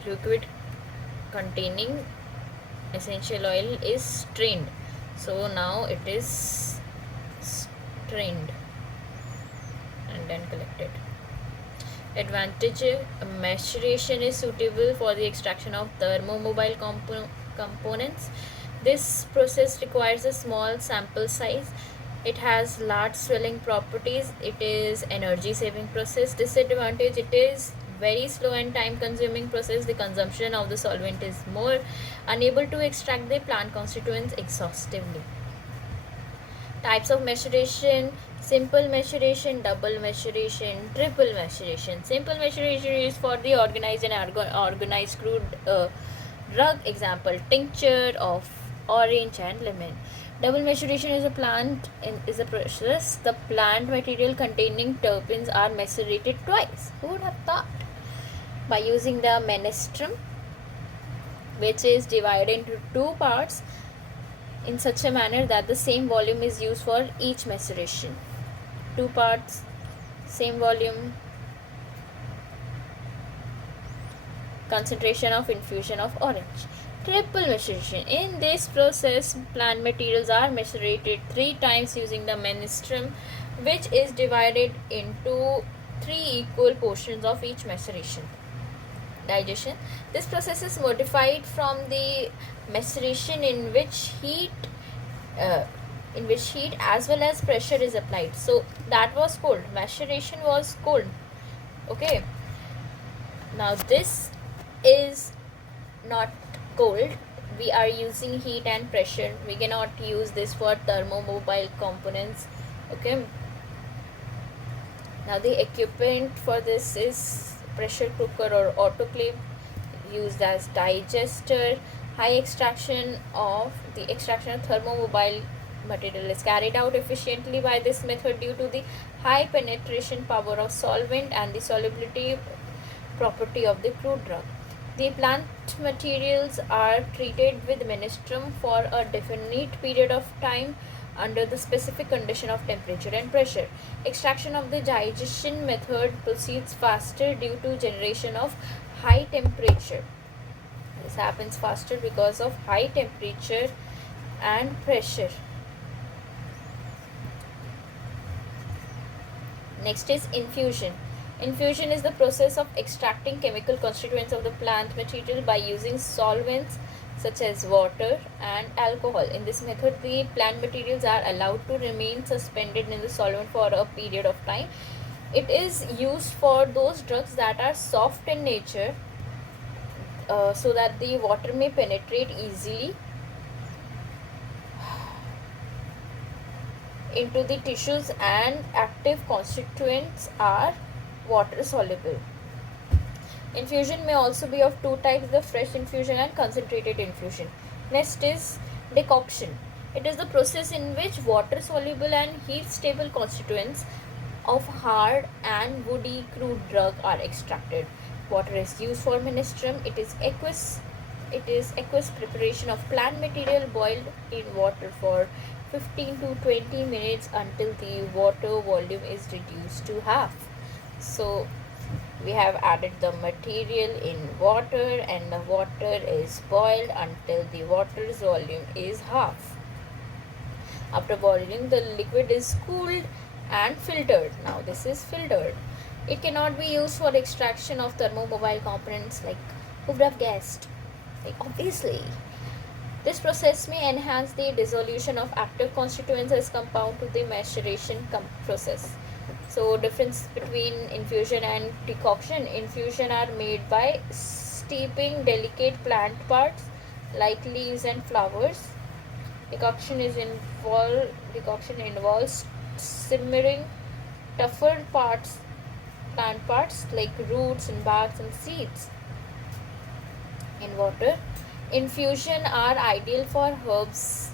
liquid containing essential oil is strained. So now it is strained and then collected. Advantage: maceration is suitable for the extraction of thermomobile components. This process requires a small sample size. It has large swelling properties. It is energy saving process. Disadvantage: it is very slow and time consuming process. The consumption of the solvent is more, unable to extract the plant constituents exhaustively. Types of maceration: simple maceration, double maceration, triple maceration. Simple maceration is for the organized and organized crude drug, example tincture of orange and lemon. Double maceration is a process. The plant material containing terpenes are macerated twice. Who would have thought? By using the menstruum, which is divided into two parts in such a manner that the same volume is used for each maceration. Two parts, same volume, concentration of infusion of orange. Triple maceration. In this process, plant materials are macerated 3 times using the menstruum, which is divided into 3 equal portions of each maceration. Digestion. This process is modified from the maceration in which heat as well as pressure is applied. So that was cold. Maceration was cold. Okay. Now this is not cold. We are using heat and pressure. We cannot use this for thermomobile components. Okay. Now the equipment for this is pressure cooker or autoclave, used as digester. High extraction of thermomobile material is carried out efficiently by this method due to the high penetration power of solvent and the solubility property of the crude drug. The plant materials are treated with menstruum for a definite period of time under the specific condition of temperature and pressure. Extraction of the digestion method proceeds faster due to generation of high temperature. This happens faster because of high temperature and pressure. Next is infusion. Infusion is the process of extracting chemical constituents of the plant material by using solvents such as water and alcohol. In this method, the plant materials are allowed to remain suspended in the solvent for a period of time. It is used for those drugs that are soft in nature, so that the water may penetrate easily into the tissues, and active constituents are water soluble. Infusion may also be of two types: the fresh infusion and concentrated infusion. Next is decoction. It is the process in which water soluble and heat stable constituents of hard and woody crude drug are extracted. Water is used for menstruum. It is aqueous preparation of plant material boiled in water for 15 to 20 minutes until the water volume is reduced to half. So we have added the material in water and the water is boiled until the water's volume is half. After boiling, the liquid is cooled and filtered. Now this is filtered. It cannot be used for extraction of thermomobile components, like who would have guessed? Like obviously. This process may enhance the dissolution of active constituents as compound to the maceration process. So difference between infusion and decoction. Infusion are made by steeping delicate plant parts like leaves and flowers. Decoction involves simmering tougher plant parts like roots and barks and seeds in water. Infusion are ideal for herbs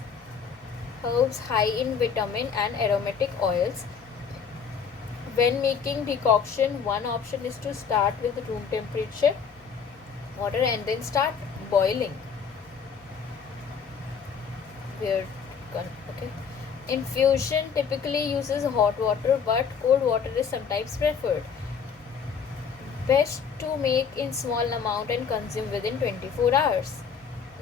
high in vitamin and aromatic oils. When making decoction, one option is to start with room temperature water and then start boiling. Okay. Infusion typically uses hot water, but cold water is sometimes preferred. Best to make in small amount and consume within 24 hours.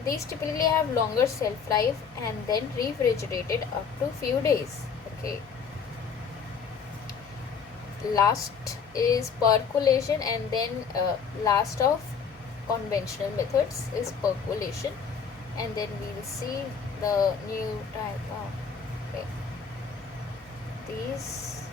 These typically have longer shelf life and then refrigerated up to few days. Okay. Last is percolation, and then last of conventional methods is percolation, and then we will see the new type of these.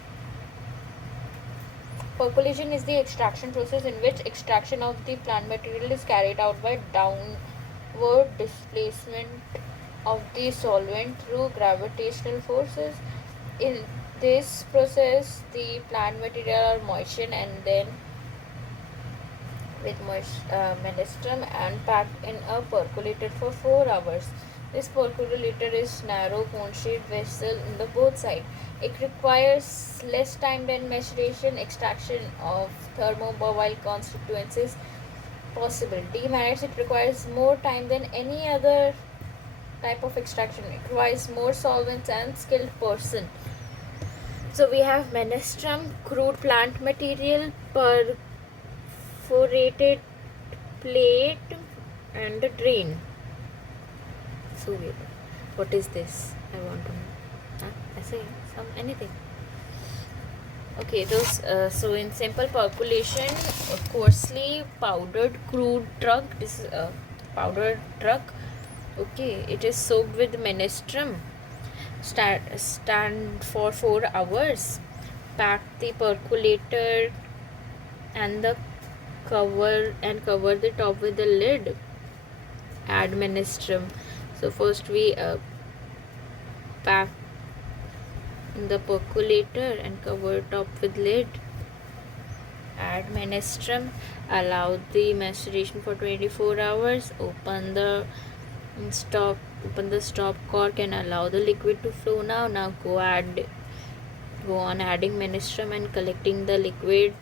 Percolation is the extraction process in which extraction of the plant material is carried out by downward displacement of the solvent through gravitational forces. In this process, the plant material are moistened and then with menstruum and packed in a percolator for 4 hours. This percolator is narrow cone-shaped vessel in the both sides. It requires less time than maceration. Extraction of thermomobile constituents is possible. Demerits, it requires more time than any other type of extraction. It requires more solvents and skilled person. So we have menstruum, crude plant material, perforated plate and a drain. So what is this? I want to know. I say anything. Okay, those so in simple percolation, coarsely powdered crude drug. This is a powdered drug. Okay, it is soaked with menstruum. Stand for 4 hours. Pack the percolator and cover the top with the lid. Add menstruum. So first we pack in the percolator and cover top with lid. Add menstruum. Allow the maceration for 24 hours. Open the stop cork and allow the liquid to flow. Now go on adding menstruum and collecting the liquid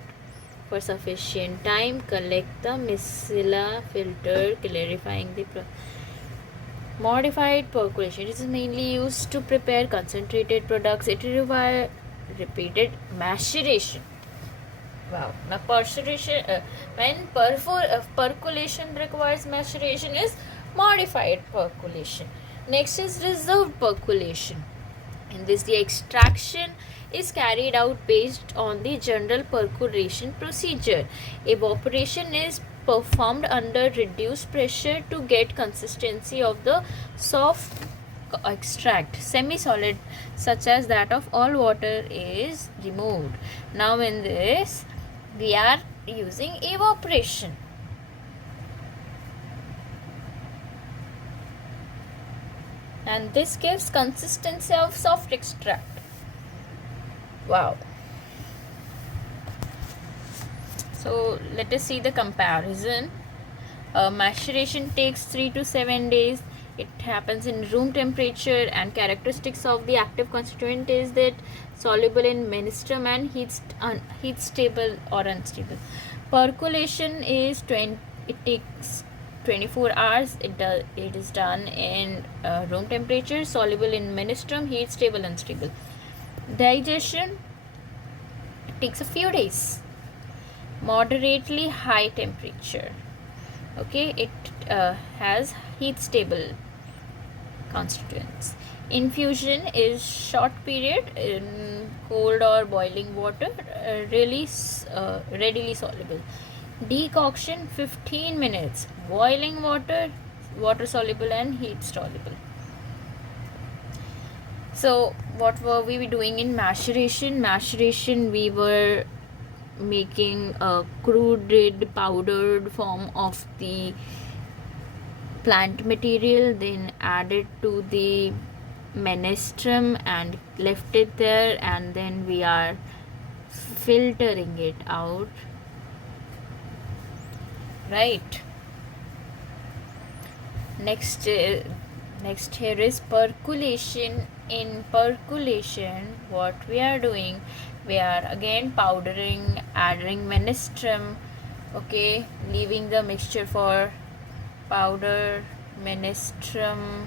for sufficient time. Collect the micella, filter, clarifying the modified percolation. It is mainly used to prepare concentrated products. It requires repeated maceration. Wow. Now when percolation requires maceration is modified percolation. Next is reserved percolation. In this, the extraction is carried out based on the general percolation procedure. Evaporation is performed under reduced pressure to get consistency of the soft extract. Semi-solid such as that of all water is removed. Now in this we are using evaporation. And this gives consistency of soft extract. Wow. So let us see the comparison. Maceration takes 3 to 7 days. It happens in room temperature, and characteristics of the active constituent is that soluble in menstruum and heat stable or unstable. Percolation is it takes 24 hours. It is done in room temperature, soluble in ministrum, heat, stable, unstable. Digestion takes a few days. Moderately high temperature. Okay, it has heat stable constituents. Infusion is short period in cold or boiling water, readily soluble. Decoction 15 minutes, boiling water, water soluble and heat soluble. So what were we doing in maceration? Maceration, we were making a crude powdered form of the plant material, then added to the menstruum and left it there, and then we are filtering it out, right? Next here is percolation. In percolation, what we are doing, we are again powdering, adding menstruum, okay, leaving the mixture for powder menstruum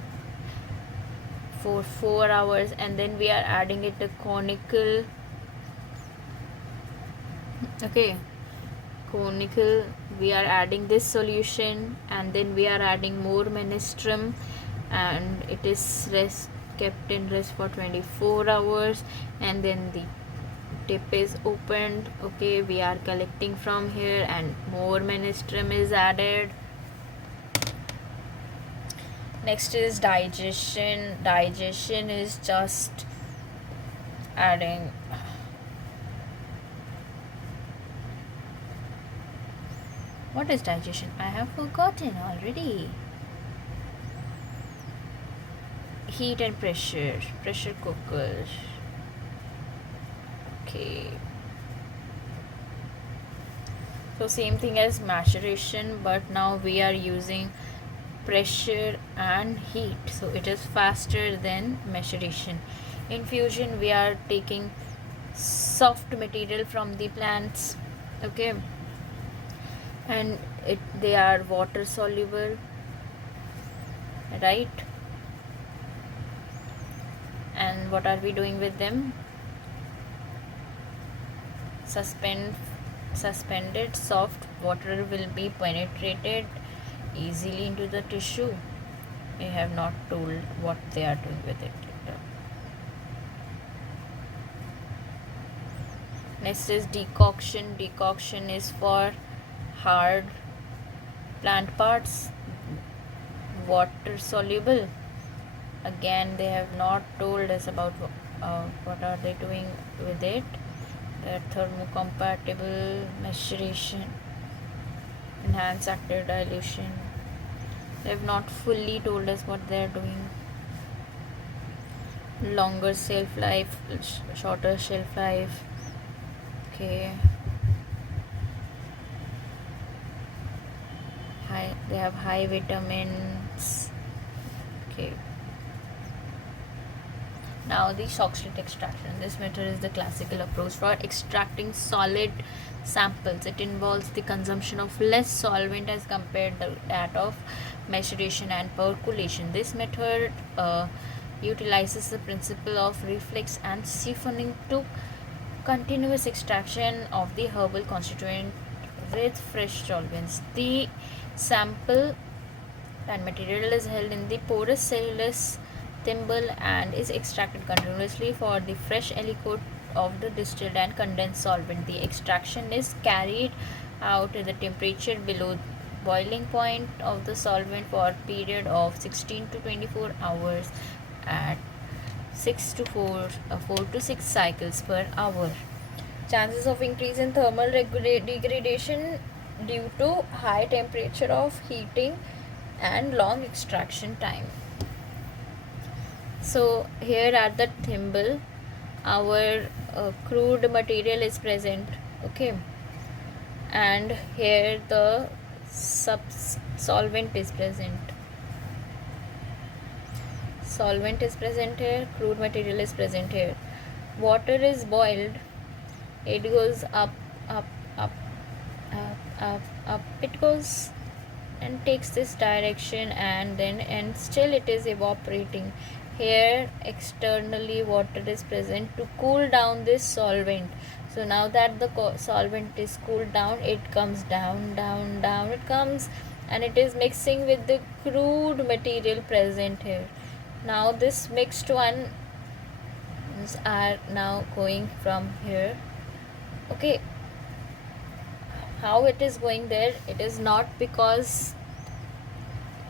for 4 hours, and then we are adding it to conical, okay, conical, we are adding this solution, and then we are adding more menstruum, and it is kept in rest for 24 hours, and then the tip is opened, okay, we are collecting from here and more menstruum is added. Next is digestion. Digestion is just adding what is digestion? I have forgotten already. Heat and pressure cooker, okay, so same thing as maceration, but now we are using pressure and heat, so it is faster than maceration. Infusion, we are taking soft material from the plants, okay, and they are water soluble, right? And what are we doing with them? Suspended soft water will be penetrated easily into the tissue. They have not told what they are doing with it. Next is decoction. Decoction is for hard plant parts, water soluble. Again, they have not told us about what are they doing with it. Thermocompatible maceration, enhanced active dilution. They have not fully told us what they are doing. Longer shelf life, shorter shelf life, okay. They have high vitamins, okay. Now the shock slit extraction. This method is the classical approach for extracting solid samples. It involves the consumption of less solvent as compared to that of maceration and percolation. This method utilizes the principle of reflex and siphoning to continuous extraction of the herbal constituent with fresh solvents. The sample plant material is held in the porous cellulose thimble and is extracted continuously for the fresh aliquot of the distilled and condensed solvent. The extraction is carried out at the temperature below boiling point of the solvent for a period of 16 to 24 hours at 4 to 6 cycles per hour. Chances of increase in thermal degradation due to high temperature of heating and long extraction time. So here at the thimble, our crude material is present, okay, and here the solvent is present. Solvent is present here, crude material is present here. Water is boiled, it goes up, it goes and takes this direction, and still it is evaporating. Here externally water is present to cool down this solvent. So now that the solvent is cooled down, it comes down it comes, and it is mixing with the crude material present here. Now this mixed one are now going from here. Okay, how it is going there? It is not because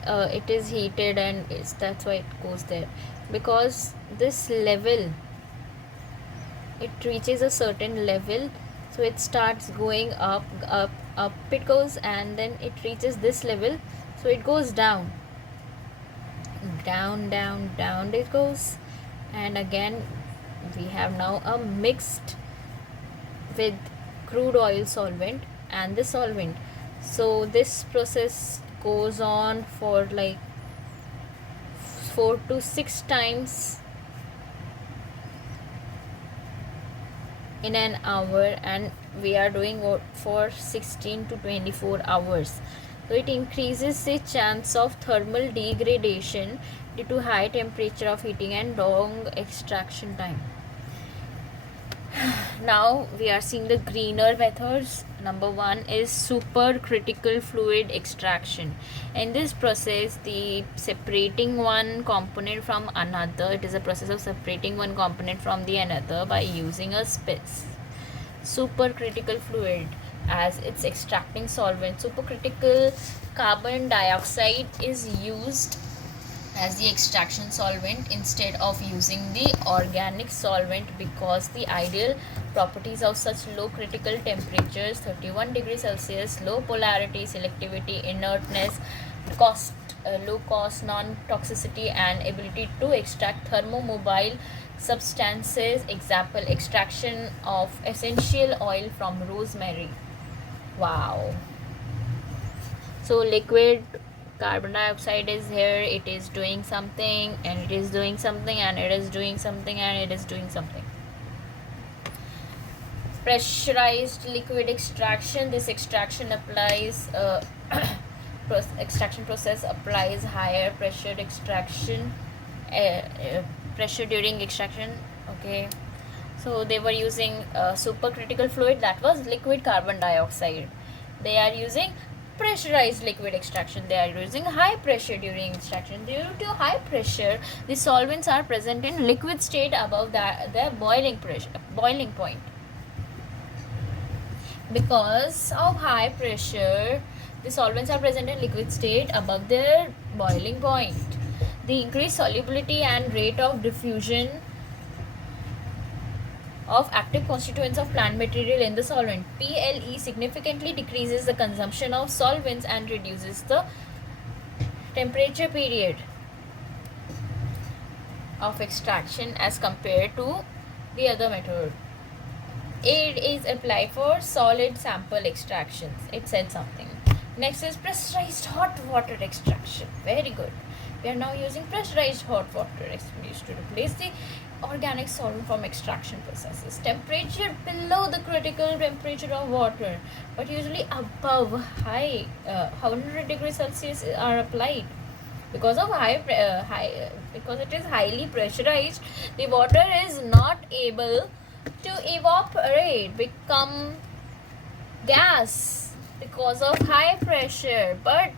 it is heated and that's why it goes there, because this level, it reaches a certain level, so it starts going up it goes, and then it reaches this level, so it goes down it goes. And again we have now a mixed with crude oil solvent and the solvent. So this process goes on for like 4 to 6 times in an hour, and we are doing for 16 to 24 hours. So it increases the chance of thermal degradation due to high temperature of heating and long extraction time. Now we are seeing the greener methods. Number 1 is supercritical fluid extraction. In this process, the separating one component from another, it is a process of separating one component from the another by using a supercritical fluid as it's extracting solvent. Supercritical carbon dioxide is used as the extraction solvent instead of using the organic solvent, because the ideal properties of such low critical temperatures, 31 degrees Celsius, low polarity, selectivity, inertness, low cost, non-toxicity, and ability to extract thermomobile substances. Example, extraction of essential oil from rosemary. Wow. So liquid carbon dioxide is here, it is doing something, and it is doing something, and it is doing something, and it is doing something. Pressurized liquid extraction. This extraction applies extraction process applies higher pressure extraction pressure during extraction. Okay, so they were using supercritical fluid, that was liquid carbon dioxide. They are using pressurized liquid extraction, they are using high pressure during extraction. Due to high pressure, the solvents are present in liquid state above their boiling point. Because of high pressure, the solvents are present in liquid state above their boiling point. The increased solubility and rate of diffusion of active constituents of plant material in the solvent, PLE, significantly decreases the consumption of solvents and reduces the temperature period of extraction as compared to the other method. It is applied for solid sample extractions. It said something. Next is pressurized hot water extraction. Very good. We are now using pressurized hot water used to replace the organic solvent from extraction processes. Temperature below the critical temperature of water, but usually above 100 degrees Celsius are applied. Because of because it is highly pressurized, the water is not able to evaporate, become gas because of high pressure. But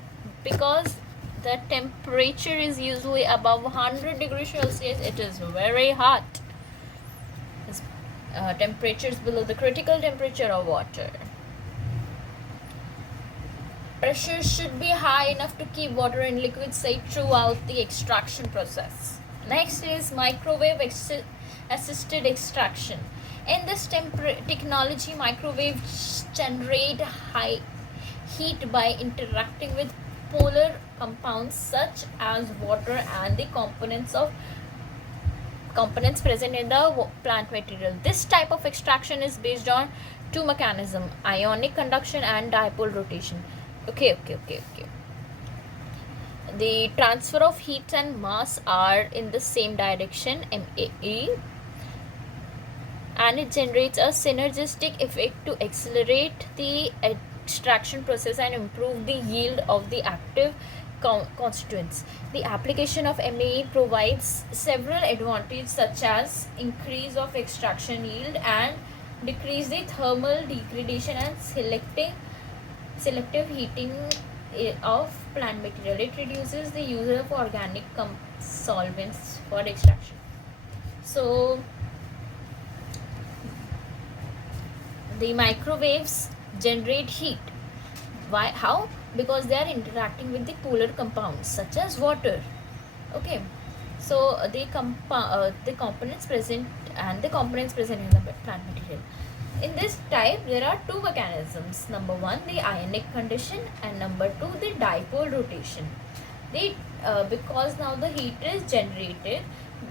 because the temperature is usually above 100 degrees Celsius, it is very hot. Temperatures below the critical temperature of water. Pressure should be high enough to keep water in liquid state throughout the extraction process. Next is microwave assisted extraction. In this technology, microwaves generate high heat by interacting with polar compounds such as water and the components present in the plant material. This type of extraction is based on two mechanisms: ionic conduction and dipole rotation. Okay. The transfer of heat and mass are in the same direction, MAE, and it generates a synergistic effect to accelerate the extraction process and improve the yield of the active constituents. The application of MAE provides several advantages such as increase of extraction yield and decrease the thermal degradation and selective heating of plant material. It reduces the use of organic solvents for extraction. So the microwaves generate heat. Why? How? Because they are interacting with the polar compounds such as water. Okay, so the components present in the plant material. In this type, there are two mechanisms. Number one, the ionic condition, and number two, the dipole rotation. Because now the heat is generated,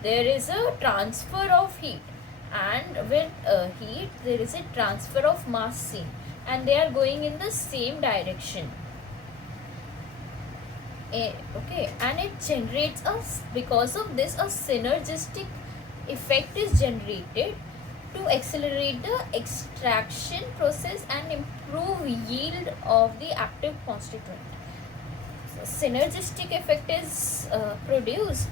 there is a transfer of heat, and with heat there is a transfer of mass seen, and they are going in the same direction. Okay, and it generates because of this a synergistic effect is generated to accelerate the extraction process and improve yield of the active constituent. So synergistic effect is produced,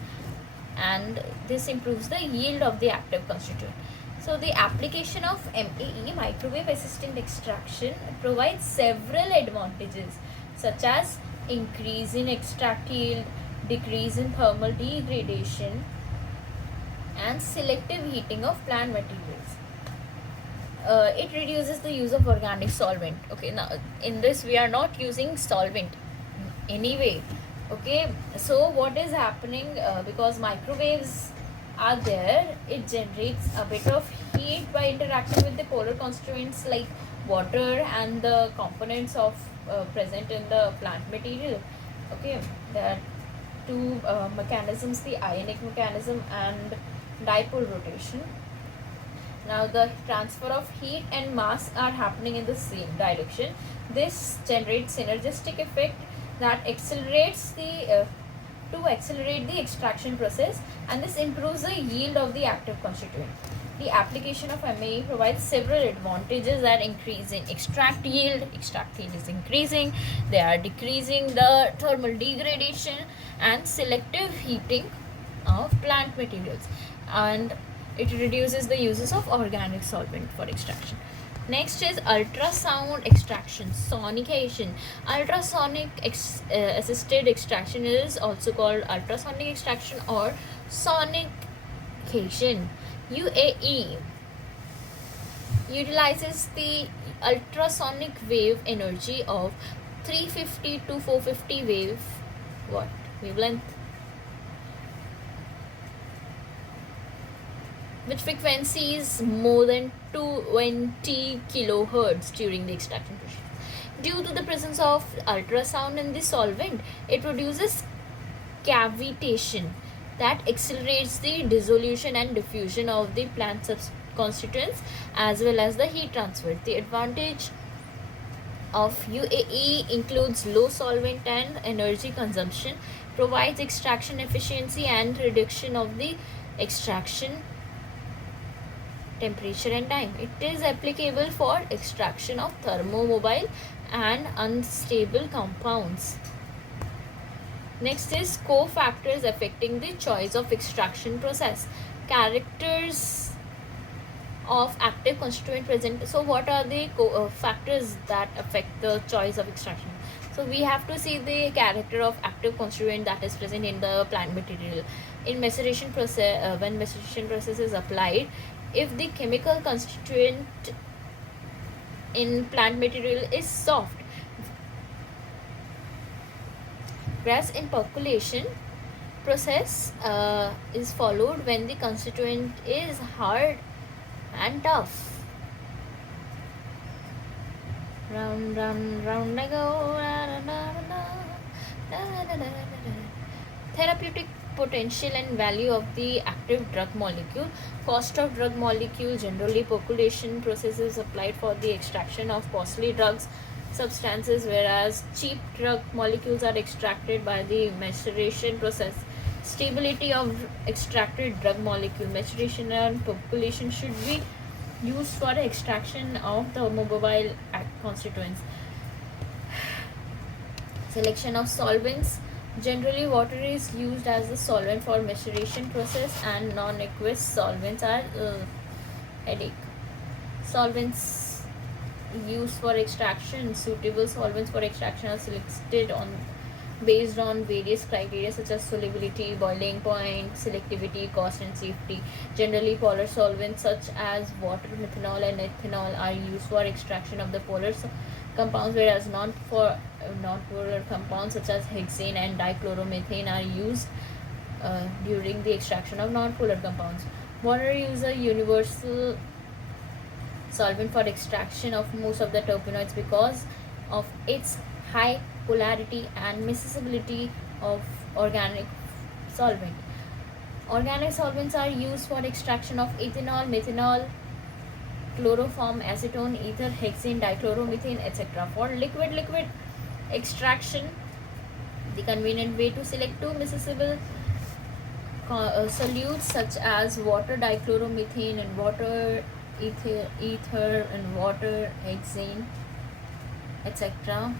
and this improves the yield of the active constituent. So the application of MAE, microwave assisted extraction, provides several advantages such as increase in extract yield, decrease in thermal degradation, and selective heating of plant materials. It reduces the use of organic solvent. Okay, now in this we are not using solvent anyway. Okay, so what is happening, because microwaves are there, it generates a bit of heat by interacting with the polar constituents like water and the components of present in the plant material. Okay, there are two mechanisms, the ionic mechanism and dipole rotation. Now the transfer of heat and mass are happening in the same direction. This generates synergistic effect that accelerates the accelerate the extraction process, and this improves the yield of the active constituent. The application of MAE provides several advantages that increase in extract yield. Extract yield is increasing. They are decreasing the thermal degradation and selective heating of plant materials, and it reduces the uses of organic solvent for extraction. Next is ultrasound extraction, sonication. Ultrasonic assisted extraction is also called ultrasonic extraction or sonication. UAE utilizes the ultrasonic wave energy of 350 to 450 wavelength, which frequency is more than 20 kilohertz during the extraction process. Due to the presence of ultrasound in the solvent, it produces cavitation that accelerates the dissolution and diffusion of the plant constituents as well as the heat transfer. The advantage of UAE includes low solvent and energy consumption, provides extraction efficiency and reduction of the extraction temperature and time. It is applicable for extraction of thermomobile and unstable compounds. Next is cofactors affecting the choice of extraction process. Characters of active constituent present. So what are the factors that affect the choice of extraction? So we have to see the character of active constituent that is present in the plant material. In maceration process, when maceration process is applied, if the chemical constituent in plant material is soft, whereas in percolation process is followed when the constituent is hard and tough. Round, round, round I go. Therapeutic potential and value of the active drug molecule. Cost of drug molecule. Generally, percolation process is applied for the extraction of costly drugs substances, whereas cheap drug molecules are extracted by the maceration process. Stability of extracted drug molecule. Maceration and percolation should be used for extraction of the mobile constituents. Selection of solvents. Generally, water is used as a solvent for maceration process, and non-aqueous solvents are headache. Solvents used for extraction. Suitable solvents for extraction are selected on based on various criteria such as solubility, boiling point, selectivity, cost, and safety. Generally, polar solvents such as water, methanol, and ethanol are used for extraction of the polar compounds, whereas non-polar compounds such as hexane and dichloromethane are used during the extraction of non-polar compounds. Water is a universal solvent for extraction of most of the terpenoids because of its high polarity and miscibility of organic solvent. Organic solvents are used for extraction of ethanol, methanol, chloroform, acetone, ether, hexane, dichloromethane, etc. For liquid extraction, the convenient way to select two miscible solutes such as water dichloromethane and water ether and water hexane, etc.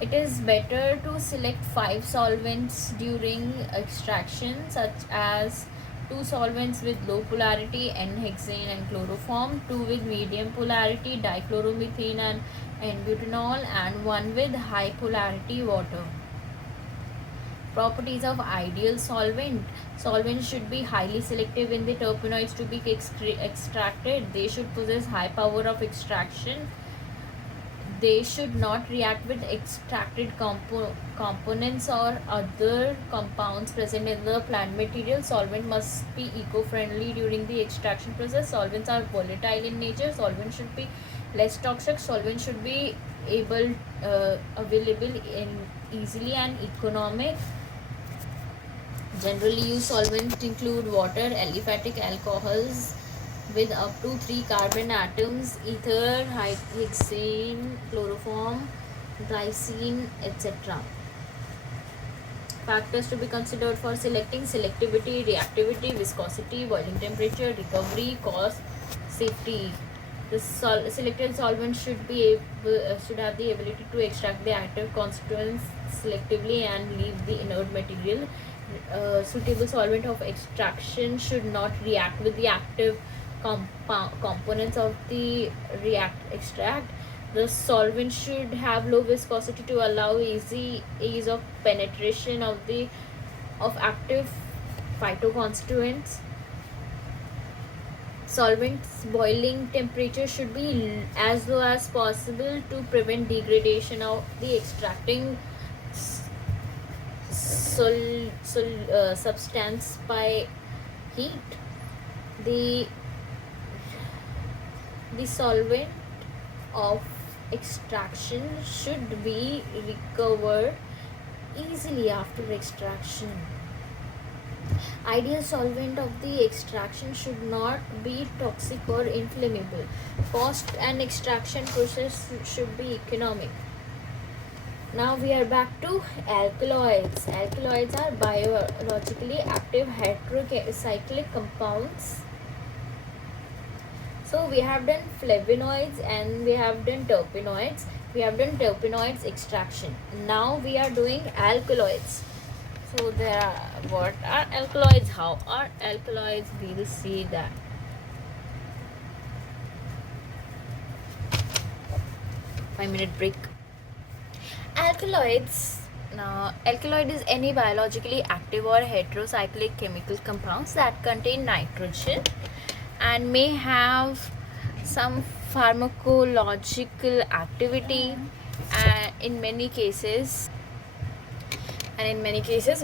It is better to select 5 solvents during extraction, such as 2 solvents with low polarity, N-hexane and chloroform, 2 with medium polarity, dichloromethane and N-butanol, and 1 with high polarity, water. Properties of ideal solvent. Solvents should be highly selective in the terpenoids to be extracted. They should possess high power of extraction. They should not react with extracted components or other compounds present in the plant material. Solvent must be eco-friendly during the extraction process. Solvents are volatile in nature. Solvent should be less toxic. Solvent should be available in easily and economic. Generally used solvents include water, aliphatic alcohols with up to 3 carbon atoms, ether, hexane, chloroform, glycine, etc. Factors to be considered for selecting: selectivity, reactivity, viscosity, boiling temperature, recovery, cost, safety. The selected solvent should have the ability to extract the active constituents selectively and leave the inert material. Suitable solvent of extraction should not react with the active components of the extract. The solvent should have low viscosity to allow ease of penetration of active phytoconstituents. Solvent's boiling temperature should be as low as possible to prevent degradation of the extracting substance by heat. The solvent of extraction should be recovered easily after extraction. Ideal solvent of the extraction should not be toxic or inflammable. Cost and extraction process should be economic. Now we are back to alkaloids. Alkaloids are biologically active heterocyclic compounds. So we have done flavonoids and we have done terpenoids. We have done terpenoids extraction. Now we are doing alkaloids. So what are alkaloids? How are alkaloids? We will see that. Five-minute break. Alkaloids. Now, alkaloid is any biologically active or heterocyclic chemical compounds that contain nitrogen and may have some pharmacological activity, and in many cases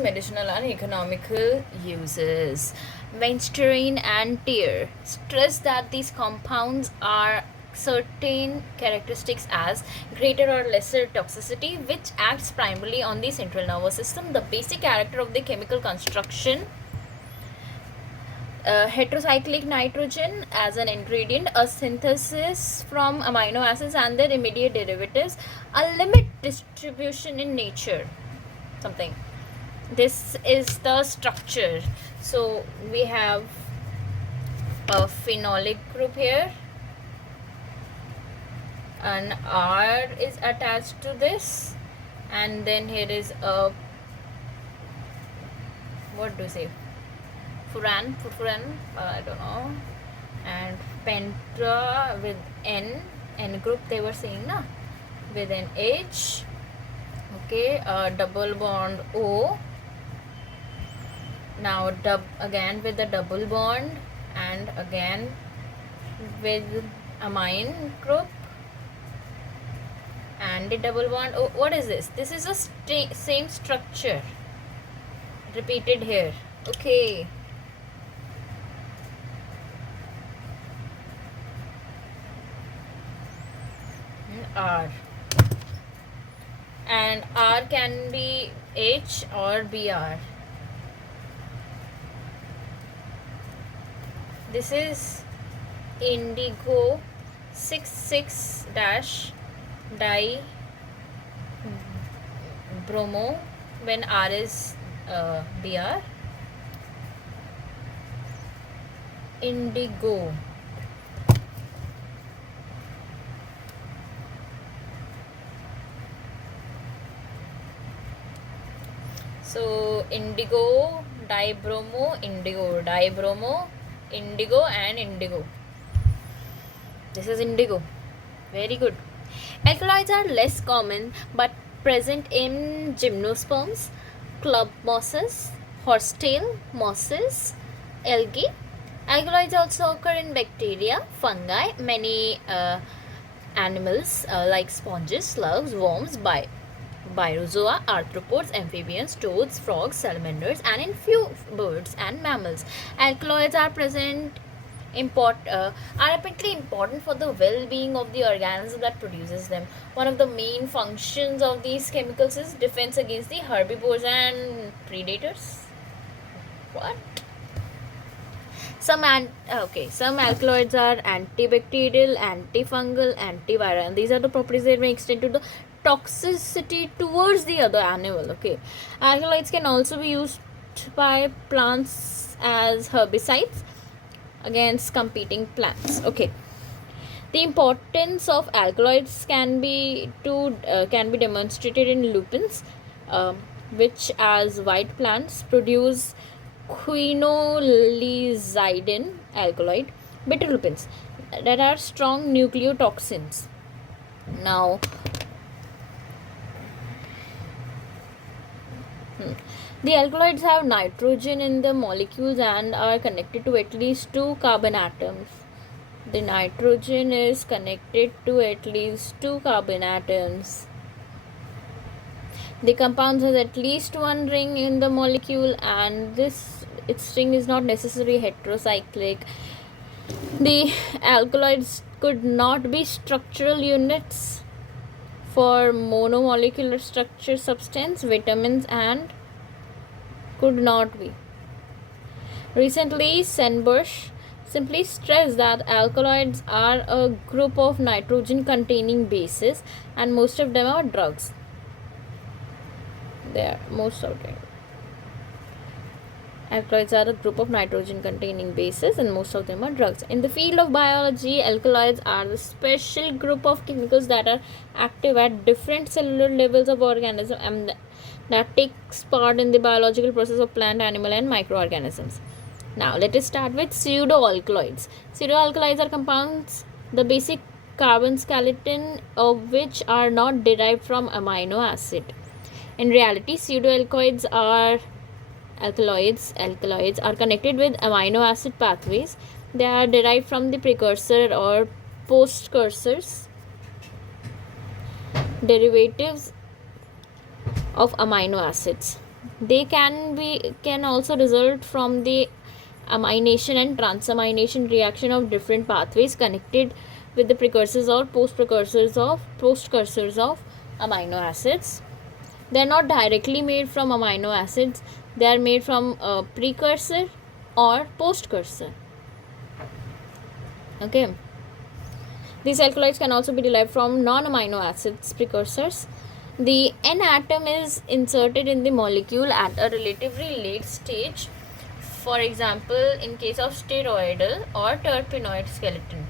medicinal and economical uses. Weinstein and Teer stress that these compounds are certain characteristics as greater or lesser toxicity, which acts primarily on the central nervous system. The basic character of the chemical construction: heterocyclic nitrogen as an ingredient, a synthesis from amino acids and their immediate derivatives, a limit distribution in nature. Something. This is the structure. So we have a phenolic group here, and R is attached to this, and then here is a, what do you say, furan, I don't know, and penta with n group they were saying na, with an H. Okay, double bond O. Now again with the double bond, and again with amine group and the double bond. Oh, what is this? This is a same structure repeated here. Okay. R, and R can be H or BR. This is indigo 6,6 di bromo when R is BR. Indigo. So indigo, dibromo, indigo, dibromo, indigo, and indigo. This is indigo. Very good. Alkaloids are less common but present in gymnosperms, club mosses, horsetail mosses, algae. Alkaloids also occur in bacteria, fungi, many animals like sponges, slugs, worms, Biozoa, arthropods, amphibians, toads, frogs, salamanders, and in few birds and mammals. Alkaloids are apparently important for the well-being of the organism that produces them. One of the main functions of these chemicals is defense against the herbivores and predators. What? Some alkaloids are antibacterial, antifungal, antiviral, and these are the properties that may extend to the toxicity towards the other animal. Okay, alkaloids can also be used by plants as herbicides against competing plants. Okay, the importance of alkaloids can be demonstrated in lupins, which as white plants produce quinolizidin alkaloid, bitter lupins that are strong nucleotoxins. Now, the alkaloids have nitrogen in the molecules and are connected to at least 2 carbon atoms. The nitrogen is connected to at least 2 carbon atoms. The compound has at least one ring in the molecule, and its ring is not necessarily heterocyclic. The alkaloids could not be structural units for monomolecular structure substance, vitamins, and could not be. Recently, Senbush simply stressed that alkaloids are a group of nitrogen containing bases, and most of them are drugs. Alkaloids are a group of nitrogen containing bases, and most of them are drugs. In the field of biology, alkaloids are the special group of chemicals that are active at different cellular levels of organism and that takes part in the biological process of plant, animal, and microorganisms. Now let us start with pseudoalkaloids. Pseudoalkaloids are compounds, the basic carbon skeleton of which are not derived from amino acid. In reality, pseudoalkaloids are connected with amino acid pathways. They are derived from the precursor or postcursors, derivatives of amino acids. They can also result from the amination and transamination reaction of different pathways connected with the precursors or postcursors of amino acids. They are not directly made from amino acids. They are made from a precursor or postcursor. Okay. These alkaloids can also be derived from non-amino acids precursors. The N atom is inserted in the molecule at a relatively late stage, for example, in case of steroidal or terpenoid skeleton.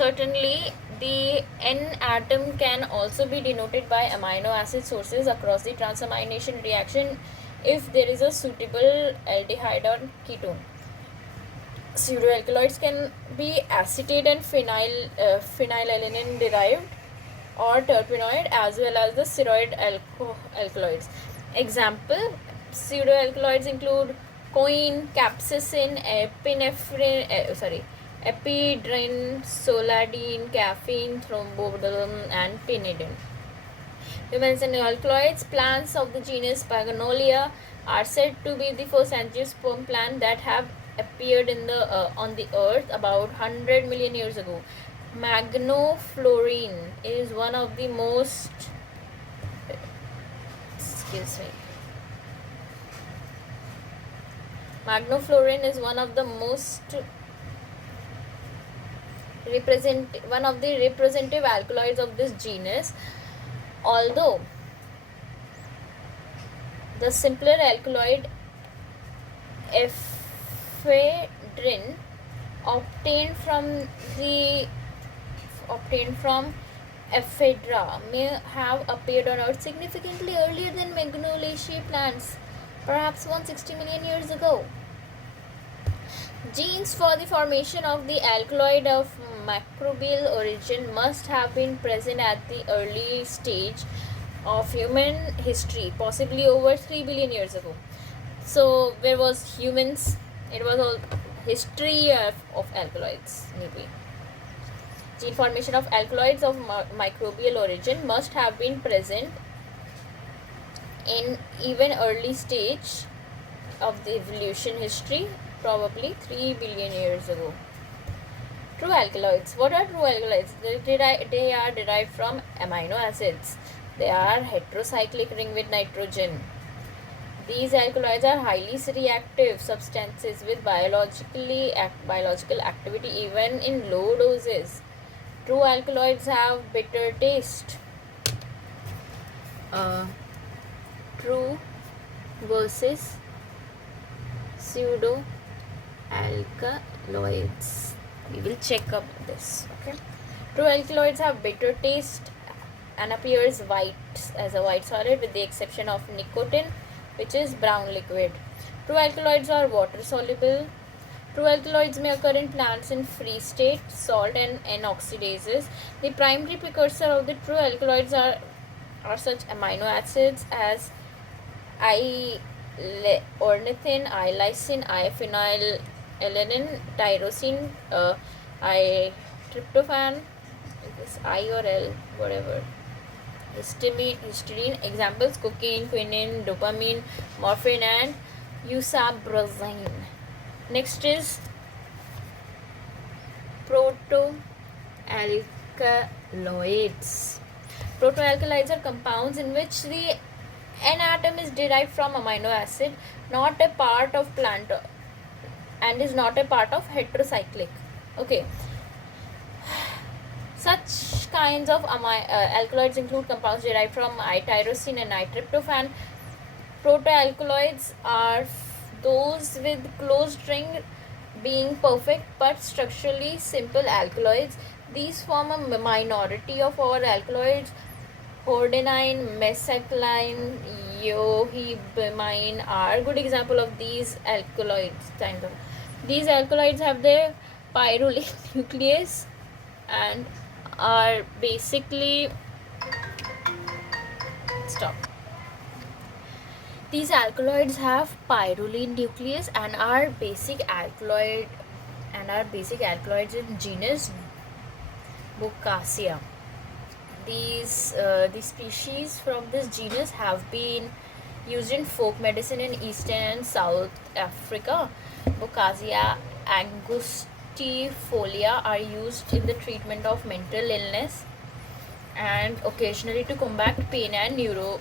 Certainly, the N atom can also be denoted by amino acid sources across the transamination reaction if there is a suitable aldehyde or ketone. Pseudoalkaloids can be acetate and phenylalanine derived or terpenoid, as well as the steroid alkaloids. Example: pseudoalkaloids include coin, capsaicin, epidrin, soladine, caffeine, thrombodolum, and pinidin. Humans and alkaloids. Plants of the genus Pagnolia are said to be the first angiosperm plant that have appeared in the on the earth about 100 million years ago. Magnoflorine is one of the most Magnoflorine is one of the representative alkaloids of this genus, although the simpler alkaloid ephedrine obtained from ephedra may have appeared on Earth significantly earlier than Magnoliaceae plants, perhaps 160 million years ago. Genes for the formation of the alkaloid of microbial origin must have been present at the early stage of human history, possibly over 3 billion years ago. So where was humans? It was all history of alkaloids, maybe. Gene formation of alkaloids of microbial origin must have been present in even early stage of the evolution history, probably 3 billion years ago. True alkaloids. What are true alkaloids? They are derived from amino acids. They are heterocyclic ring with nitrogen. These alkaloids are highly reactive substances with biological activity even in low doses. True alkaloids have bitter taste. True versus pseudo alkaloids. We will check up this. Okay. True alkaloids have bitter taste and appears white as a white solid with the exception of nicotine, which is brown liquid. True alkaloids are water soluble. True alkaloids may occur in plants in free state, salt and N-oxidases. The primary precursor of the true alkaloids are such amino acids as I-ornithine, I-lysine, I-phenylalanine, tyrosine, I-tryptophan, this I or L, whatever. Histidine. Examples: cocaine, quinine, dopamine, morphine, and eusabrazine. Next is protoalkaloids. Protoalkaloids are compounds in which the N atom is derived from amino acid, not a part of plant, and is not a part of heterocyclic. Okay. Such kinds of alkaloids include compounds derived from I-tyrosine and I-tryptophan. Protoalkaloids are those with closed ring, being perfect but structurally simple alkaloids. These form a minority of our alkaloids. Hordenine, mesacline, yohibamine are good example of these alkaloids. These alkaloids have their pyrulic nucleus and are basically These alkaloids have pyrroline nucleus and are basic alkaloids in genus Bocacea. The species from this genus have been used in folk medicine in Eastern and South Africa. Bocacea angustifolia are used in the treatment of mental illness and occasionally to combat pain and neuralgia.